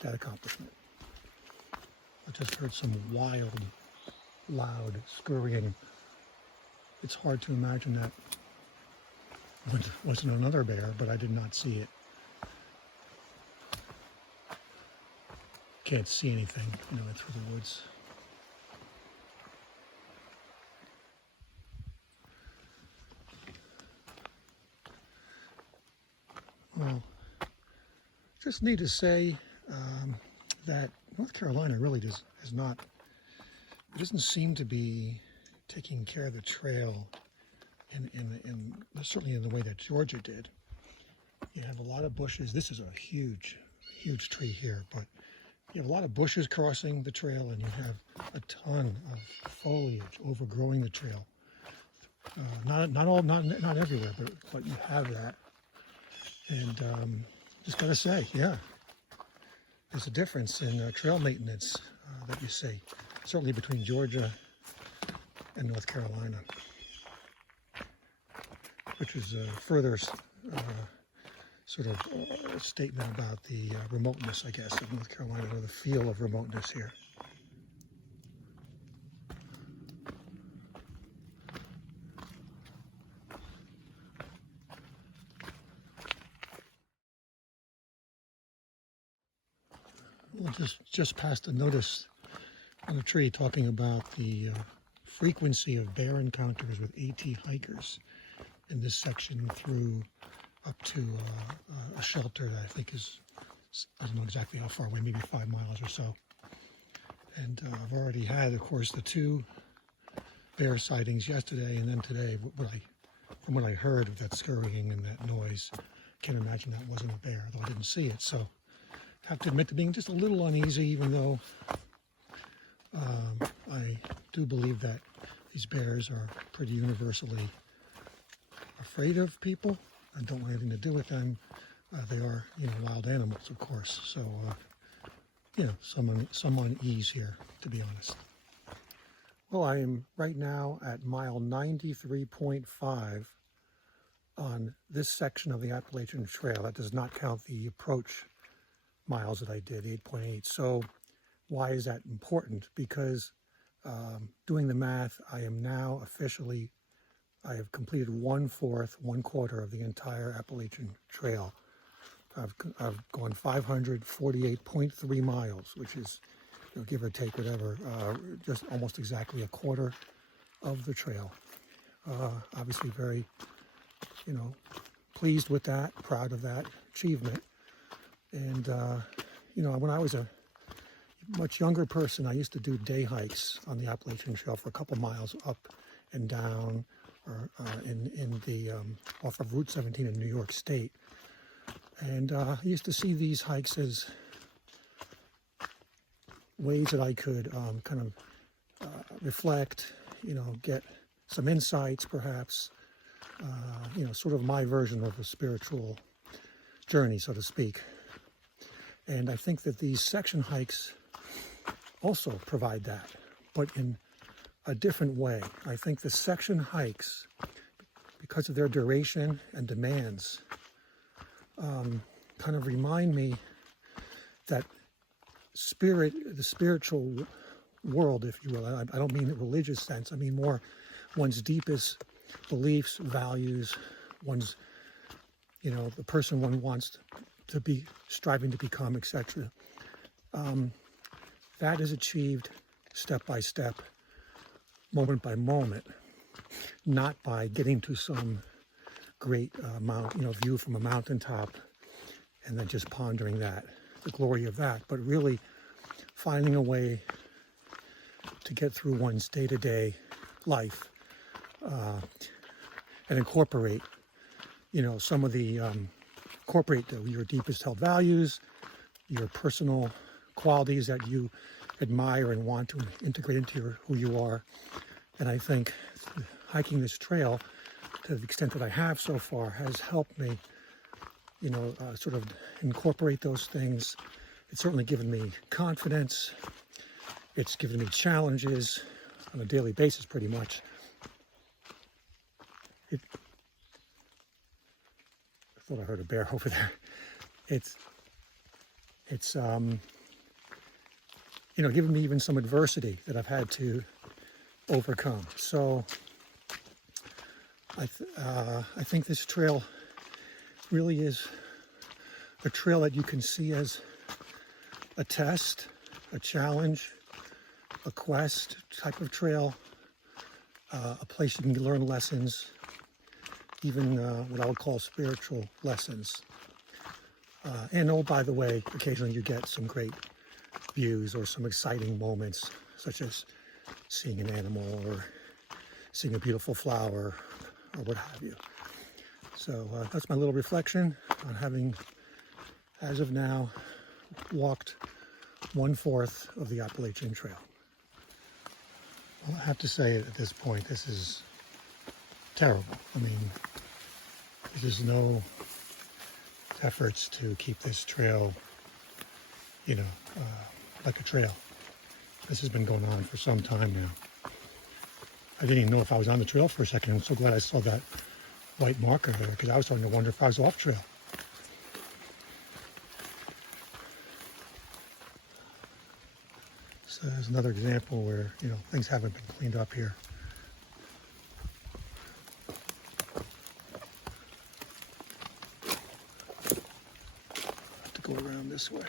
that accomplishment. I just heard some wild, loud scurrying it's hard to imagine that wasn't another bear, but I did not see it. Can't see anything, through the woods. Well, just need to say that North Carolina really doesn't seem to be taking care of the trail in certainly in the way that Georgia did. You have a lot of bushes. This is a huge tree here, but you have a lot of bushes crossing the trail, and you have a ton of foliage overgrowing the trail. Not everywhere, but you have that. And just gotta say, yeah, there's a difference in trail maintenance that you see, certainly between Georgia and North Carolina, which is a further sort of statement about the remoteness, I guess, of North Carolina, or the feel of remoteness here. We'll just passed a notice on a tree talking about the frequency of bear encounters with AT hikers in this section through up to a shelter that I think is, I don't know exactly how far away, maybe 5 miles or so. And I've already had, of course, the 2 bear sightings yesterday, and then today, from what I heard of that scurrying and that noise, can't imagine that wasn't a bear, though I didn't see it. So I have to admit to being just a little uneasy, even though I do believe that these bears are pretty universally afraid of people and don't want anything to do with them. They are, wild animals, of course. So, some unease here, to be honest. Well, I am right now at mile 93.5 on this section of the Appalachian Trail. That does not count the approach miles that I did, 8.8. So why is that important? Because doing the math, I am now officially, I have completed 1/4 of the entire Appalachian Trail. I've gone 548.3 miles, which is, give or take whatever, just almost exactly a quarter of the trail. Obviously very, pleased with that, proud of that achievement. And, when I was a much younger person, I used to do day hikes on the Appalachian Trail for a couple miles up and down, or in the off of Route 17 in New York State. And I used to see these hikes as ways that I could kind of reflect, get some insights perhaps, sort of my version of a spiritual journey, so to speak. And I think that these section hikes also provide that, but in a different way. I think the section hikes, because of their duration and demands, kind of remind me that the spiritual world, if you will, I don't mean the religious sense, I mean more one's deepest beliefs, values, one's, the person one wants to be striving to become, etc. That is achieved step by step, moment by moment, not by getting to some great view from a mountaintop and then just pondering that, the glory of that, but really finding a way to get through one's day-to-day life and incorporate, some of the incorporate your deepest held values, your personal qualities that you admire and want to integrate into who you are. And I think hiking this trail, to the extent that I have so far, has helped me, sort of incorporate those things. It's certainly given me confidence. It's given me challenges on a daily basis, pretty much. I thought I heard a bear over there. It's given me even some adversity that I've had to overcome. So I think this trail really is a trail that you can see as a test, a challenge, a quest type of trail, a place you can learn lessons, even what I would call spiritual lessons. And oh, by the way, occasionally you get some great views or some exciting moments, such as seeing an animal or seeing a beautiful flower or what have you. So that's my little reflection on having, as of now, walked 1/4 of the Appalachian Trail. Well, I have to say at this point, this is terrible. I mean, there's no efforts to keep this trail, like a trail. This has been going on for some time now. I didn't even know if I was on the trail for a second. I'm so glad I saw that white marker there, because I was starting to wonder if I was off trail. So there's another example where, things haven't been cleaned up here. I have to go around this way.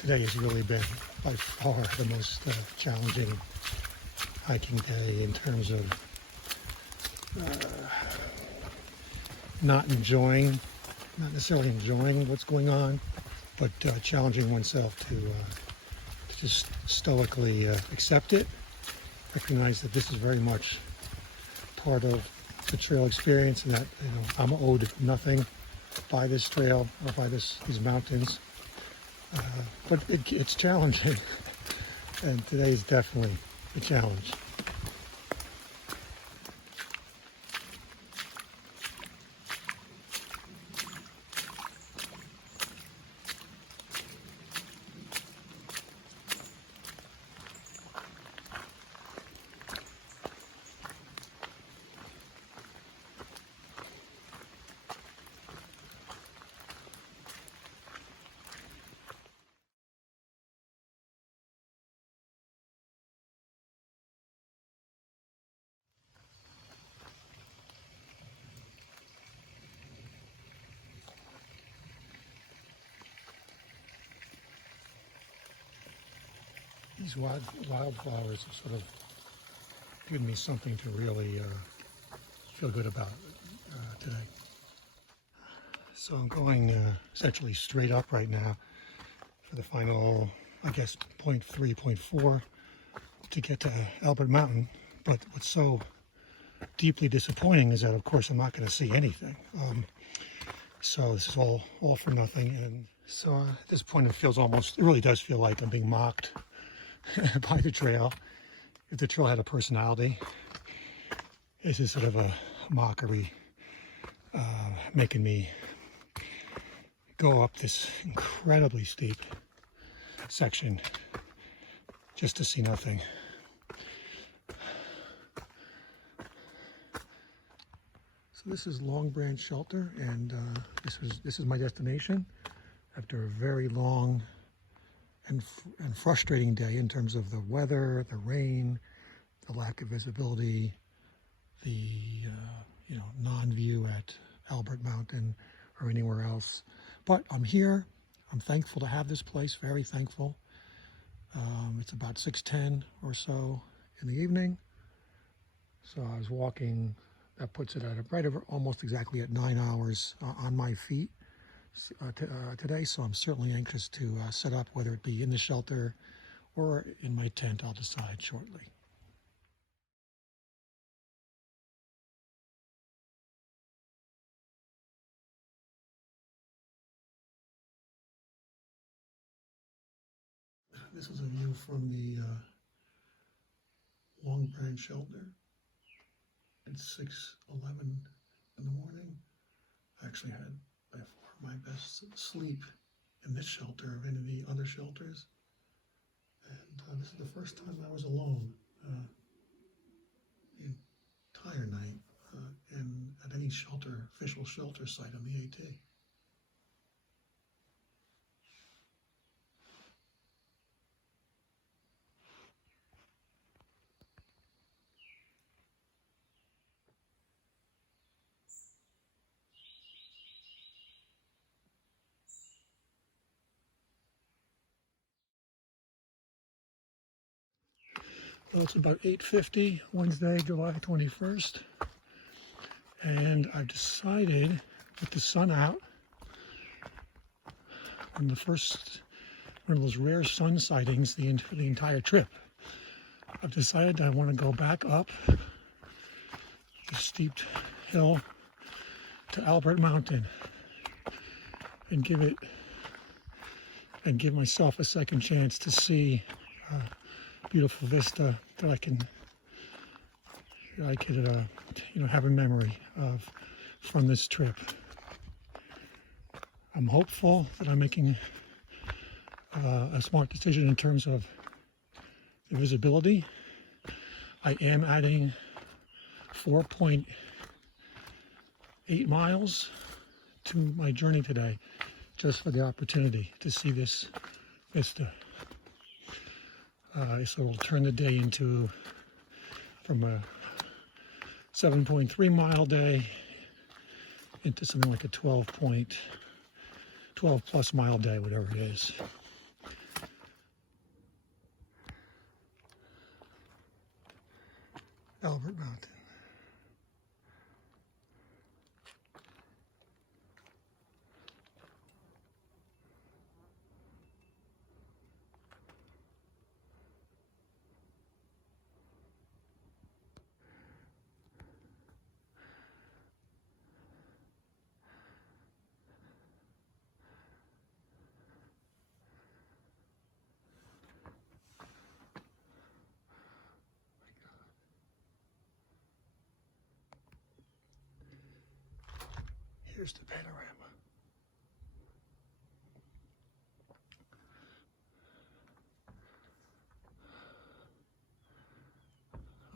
Today has really been by far the most challenging hiking day in terms of not necessarily enjoying what's going on, but challenging oneself to just stoically accept it, recognize that this is very much part of the trail experience and that I'm owed nothing by this trail or by these mountains. But it's challenging, and today is definitely a challenge. These wildflowers have sort of given me something to really feel good about today. So I'm going essentially straight up right now for the final, I guess, 0.3, 0.4 to get to Albert Mountain. But what's so deeply disappointing is that, of course, I'm not going to see anything. So this is all for nothing. And so at this point, it really does feel like I'm being mocked by the trail. If the trail had a personality, this is sort of a mockery, making me go up this incredibly steep section just to see nothing. So this is Long Branch Shelter, and this is my destination after a very long and frustrating day in terms of the weather, the rain, the lack of visibility, the non-view at Albert Mountain or anywhere else. But I'm here. I'm thankful to have this place. Very thankful. It's about 6:10 or so in the evening. So I was walking. That puts it at almost exactly at 9 hours on my feet today, so I'm certainly anxious to set up, whether it be in the shelter or in my tent. I'll decide shortly. This is a view from the Long Branch Shelter at 6:11 in the morning. I actually had by far my best sleep in this shelter of any of the other shelters. And this is the first time I was alone the entire night at any shelter, official shelter site on the AT. Well, it's about 8:50, Wednesday, July 21st, and I've decided with the sun out, on the first, one of those rare sun sightings the entire trip, I've decided I want to go back up the steep hill to Albert Mountain and give myself a second chance to see beautiful vista that I could have a memory of from this trip. I'm hopeful that I'm making a smart decision in terms of the visibility. I am adding 4.8 miles to my journey today just for the opportunity to see this vista. So it'll turn the day from a 7.3 mile day into something like a 12 plus mile day, whatever it is. Albert Mountain. Here's the panorama.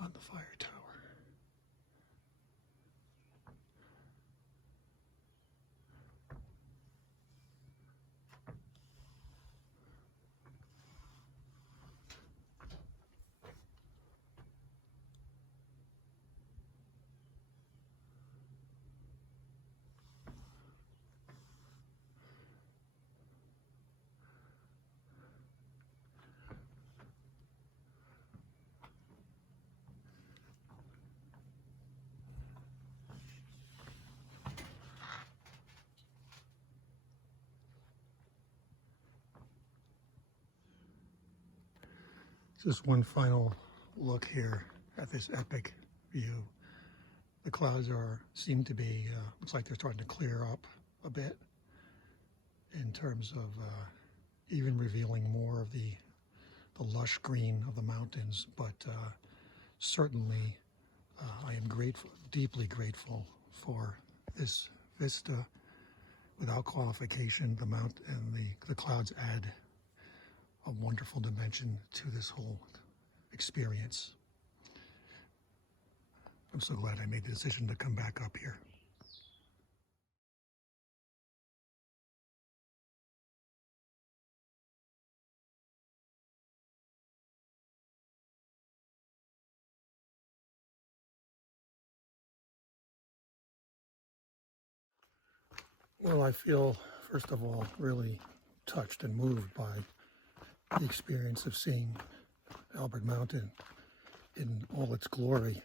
On the fire tower. Just one final look here at this epic view. The clouds seem to be, looks like they're starting to clear up a bit in terms of even revealing more of the lush green of the mountains. But certainly I am grateful, deeply grateful for this vista. Without qualification, the mount and the clouds add a wonderful dimension to this whole experience. I'm so glad I made the decision to come back up here. Well, I feel, first of all, really touched and moved by the experience of seeing Albert Mountain in all its glory.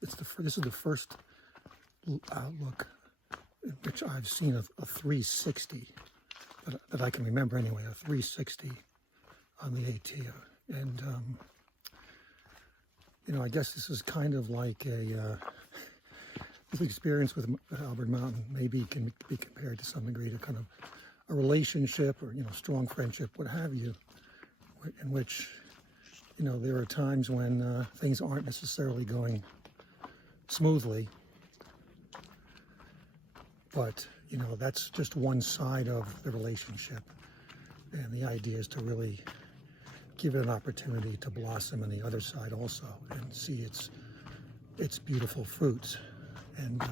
This is the first outlook in which I've seen a 360, that I can remember anyway, a 360 on the AT. And, I guess this is kind of like this experience with Albert Mountain maybe can be compared to some degree to kind of a relationship or, strong friendship, what have you, in which, there are times when things aren't necessarily going smoothly, But, you know, that's just one side of the relationship. And the idea is to really give it an opportunity to blossom on the other side also and see its beautiful fruits. And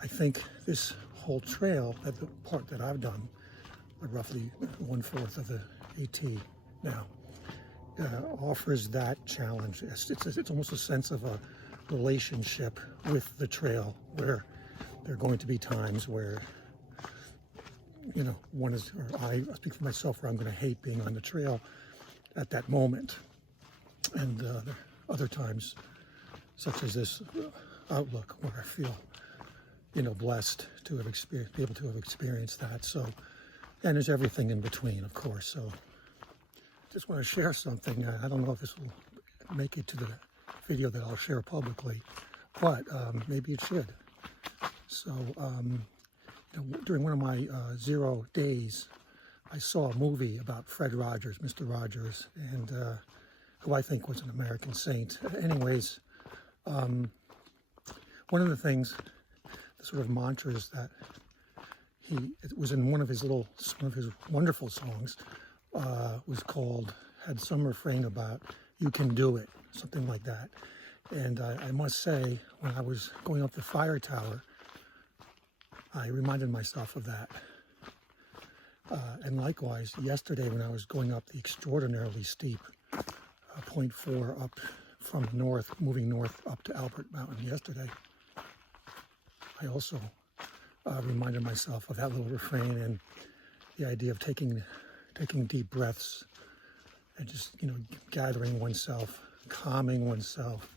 I think this whole trail, that the part that I've done, roughly 1/4 of the AT now, offers that challenge. It's almost a sense of a relationship with the trail, where there are going to be times where, you know, I speak for myself, where I'm going to hate being on the trail at that moment. And there are other times, such as this outlook, where I feel, you know, blessed to have be able to have experienced that. So, and there's everything in between, of course. So just want to share something. I don't know if this will make it to the video that I'll share publicly, but maybe it should. So, you know, during one of my 0 days, I saw a movie about Fred Rogers, Mr. Rogers, and who I think was an American saint. Anyways, one of the things, the sort of mantras that it was in one of his wonderful songs, had some refrain about, "You can do it," something like that. And I must say, when I was going up the fire tower, I reminded myself of that. And likewise, yesterday when I was going up the extraordinarily steep point 4 up from north, moving north up to Albert Mountain yesterday, I also reminded myself of that little refrain and the idea of taking deep breaths and just, you know, gathering oneself, calming oneself,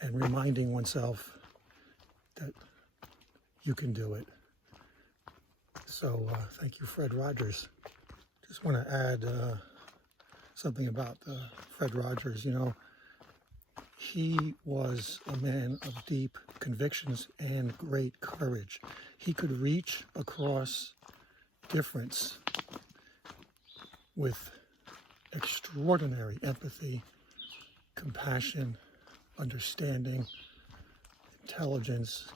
and reminding oneself that you can do it. So thank you, Fred Rogers. Just want to add something about Fred Rogers. You know, he was a man of deep convictions and great courage. He could reach across difference with extraordinary empathy, compassion, understanding, intelligence,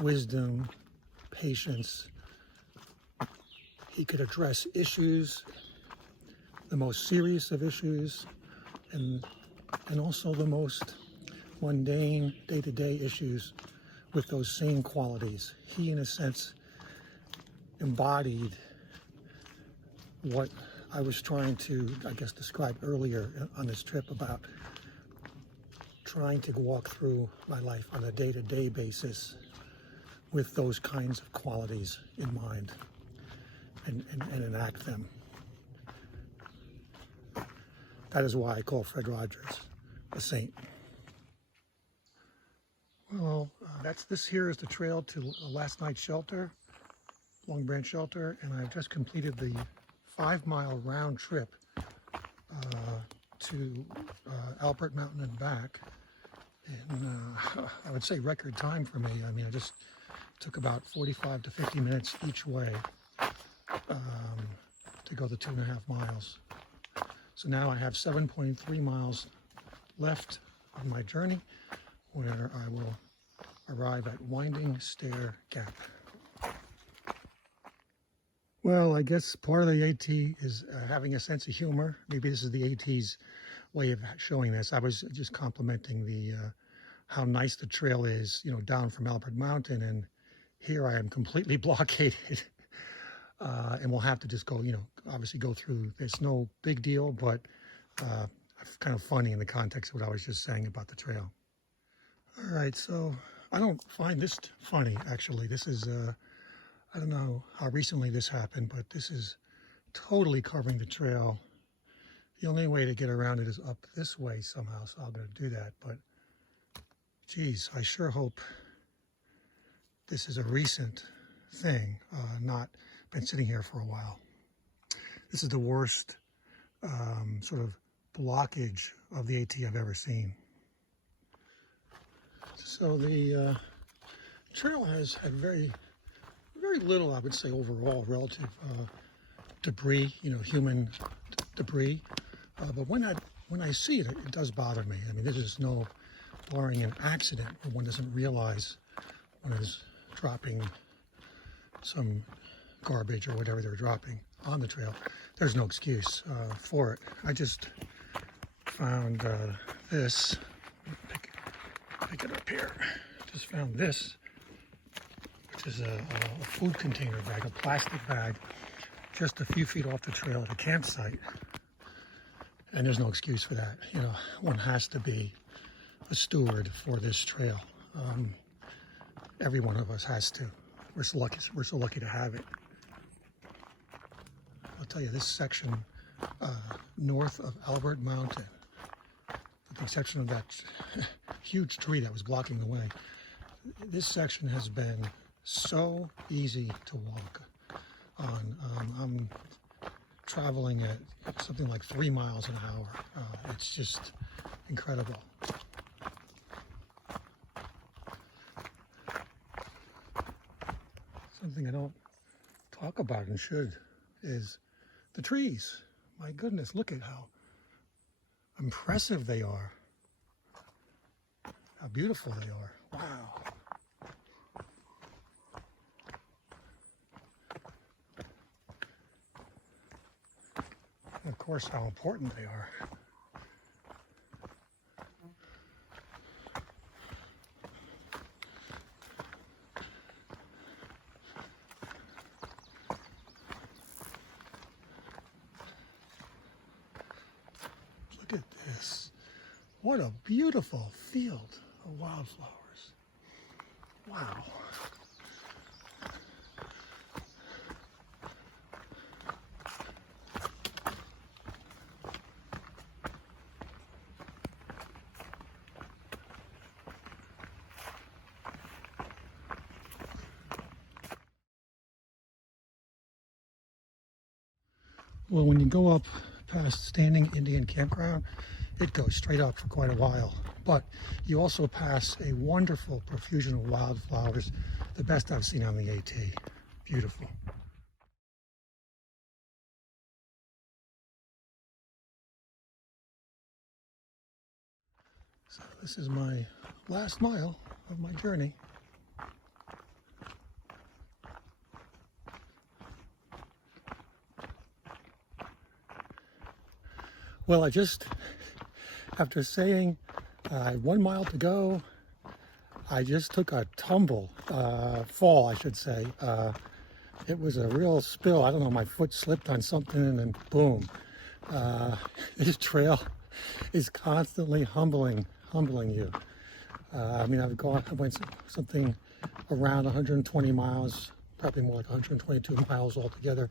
wisdom, patience. He could address issues, the most serious of issues, and also the most mundane day-to-day issues with those same qualities. He, in a sense, embodied what I was trying to, I guess, describe earlier on this trip about trying to walk through my life on a day-to-day basis with those kinds of qualities in mind and enact them. That is why I call Fred Rogers a saint. Well, this here is the trail to last night's shelter, Long Branch Shelter, and I've just completed the 5-mile round trip to Albert Mountain and back. And I would say record time for me. I mean, I just took about 45 to 50 minutes each way to go the 2.5 miles. So now I have 7.3 miles left on my journey, where I will arrive at Winding Stair Gap. Well, I guess part of the AT is having a sense of humor. Maybe this is the AT's way of showing this. I was just complimenting the how nice the trail is, you know, down from Albert Mountain, and here I am completely blockaded. And we'll have to just go, you know, obviously go through. There's no big deal, but kind of funny in the context of what I was just saying about the trail. All right, so I don't find this funny, actually. This is, I don't know how recently this happened, but this is totally covering the trail. The only way to get around it is up this way somehow, so I'm going to do that. But, geez, I sure hope this is a recent thing, not been sitting here for a while. This is the worst sort of blockage of the AT I've ever seen. So the trail has had very little, I would say, overall relative debris, you know, human debris. But when I see it, it does bother me. I mean, this is no barring an accident where one doesn't realize one is dropping some garbage or whatever they're dropping on the trail, there's no excuse for it. I just found this. Pick it up here. Just found this, which is a food container bag, a plastic bag, just a few feet off the trail at a campsite. And there's no excuse for that. You know, one has to be a steward for this trail. Every one of us has to. We're so lucky to have it. I'll tell you, this section north of Albert Mountain, with the exception of that huge tree that was blocking the way, this section has been so easy to walk on. I'm traveling at something like 3 miles an hour. It's just incredible. Something I don't talk about and should is the trees. My goodness, look at how impressive they are. How beautiful they are. Wow. And of course, how important they are. Look at this. What a beautiful field of wildflowers. Wow. Well, when you go up past Standing Indian Campground, it goes straight up for quite a while. But you also pass a wonderful profusion of wildflowers, the best I've seen on the AT. Beautiful. So this is my last mile of my journey. Well, I just, after saying 1 mile to go, I just took a fall, I should say. It was a real spill. I don't know, my foot slipped on something and boom. This trail is constantly humbling you. I mean, I went something around 120 miles, probably more like 122 miles altogether.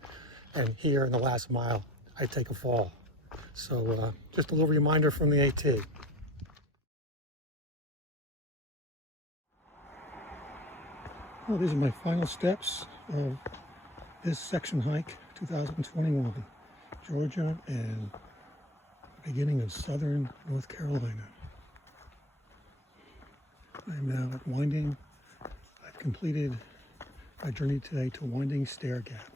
And here in the last mile, I take a fall. So just a little reminder from the AT. Well, these are my final steps of this section hike, 2021, Georgia and beginning of southern North Carolina. I am now at I've completed my journey today to Winding Stair Gap.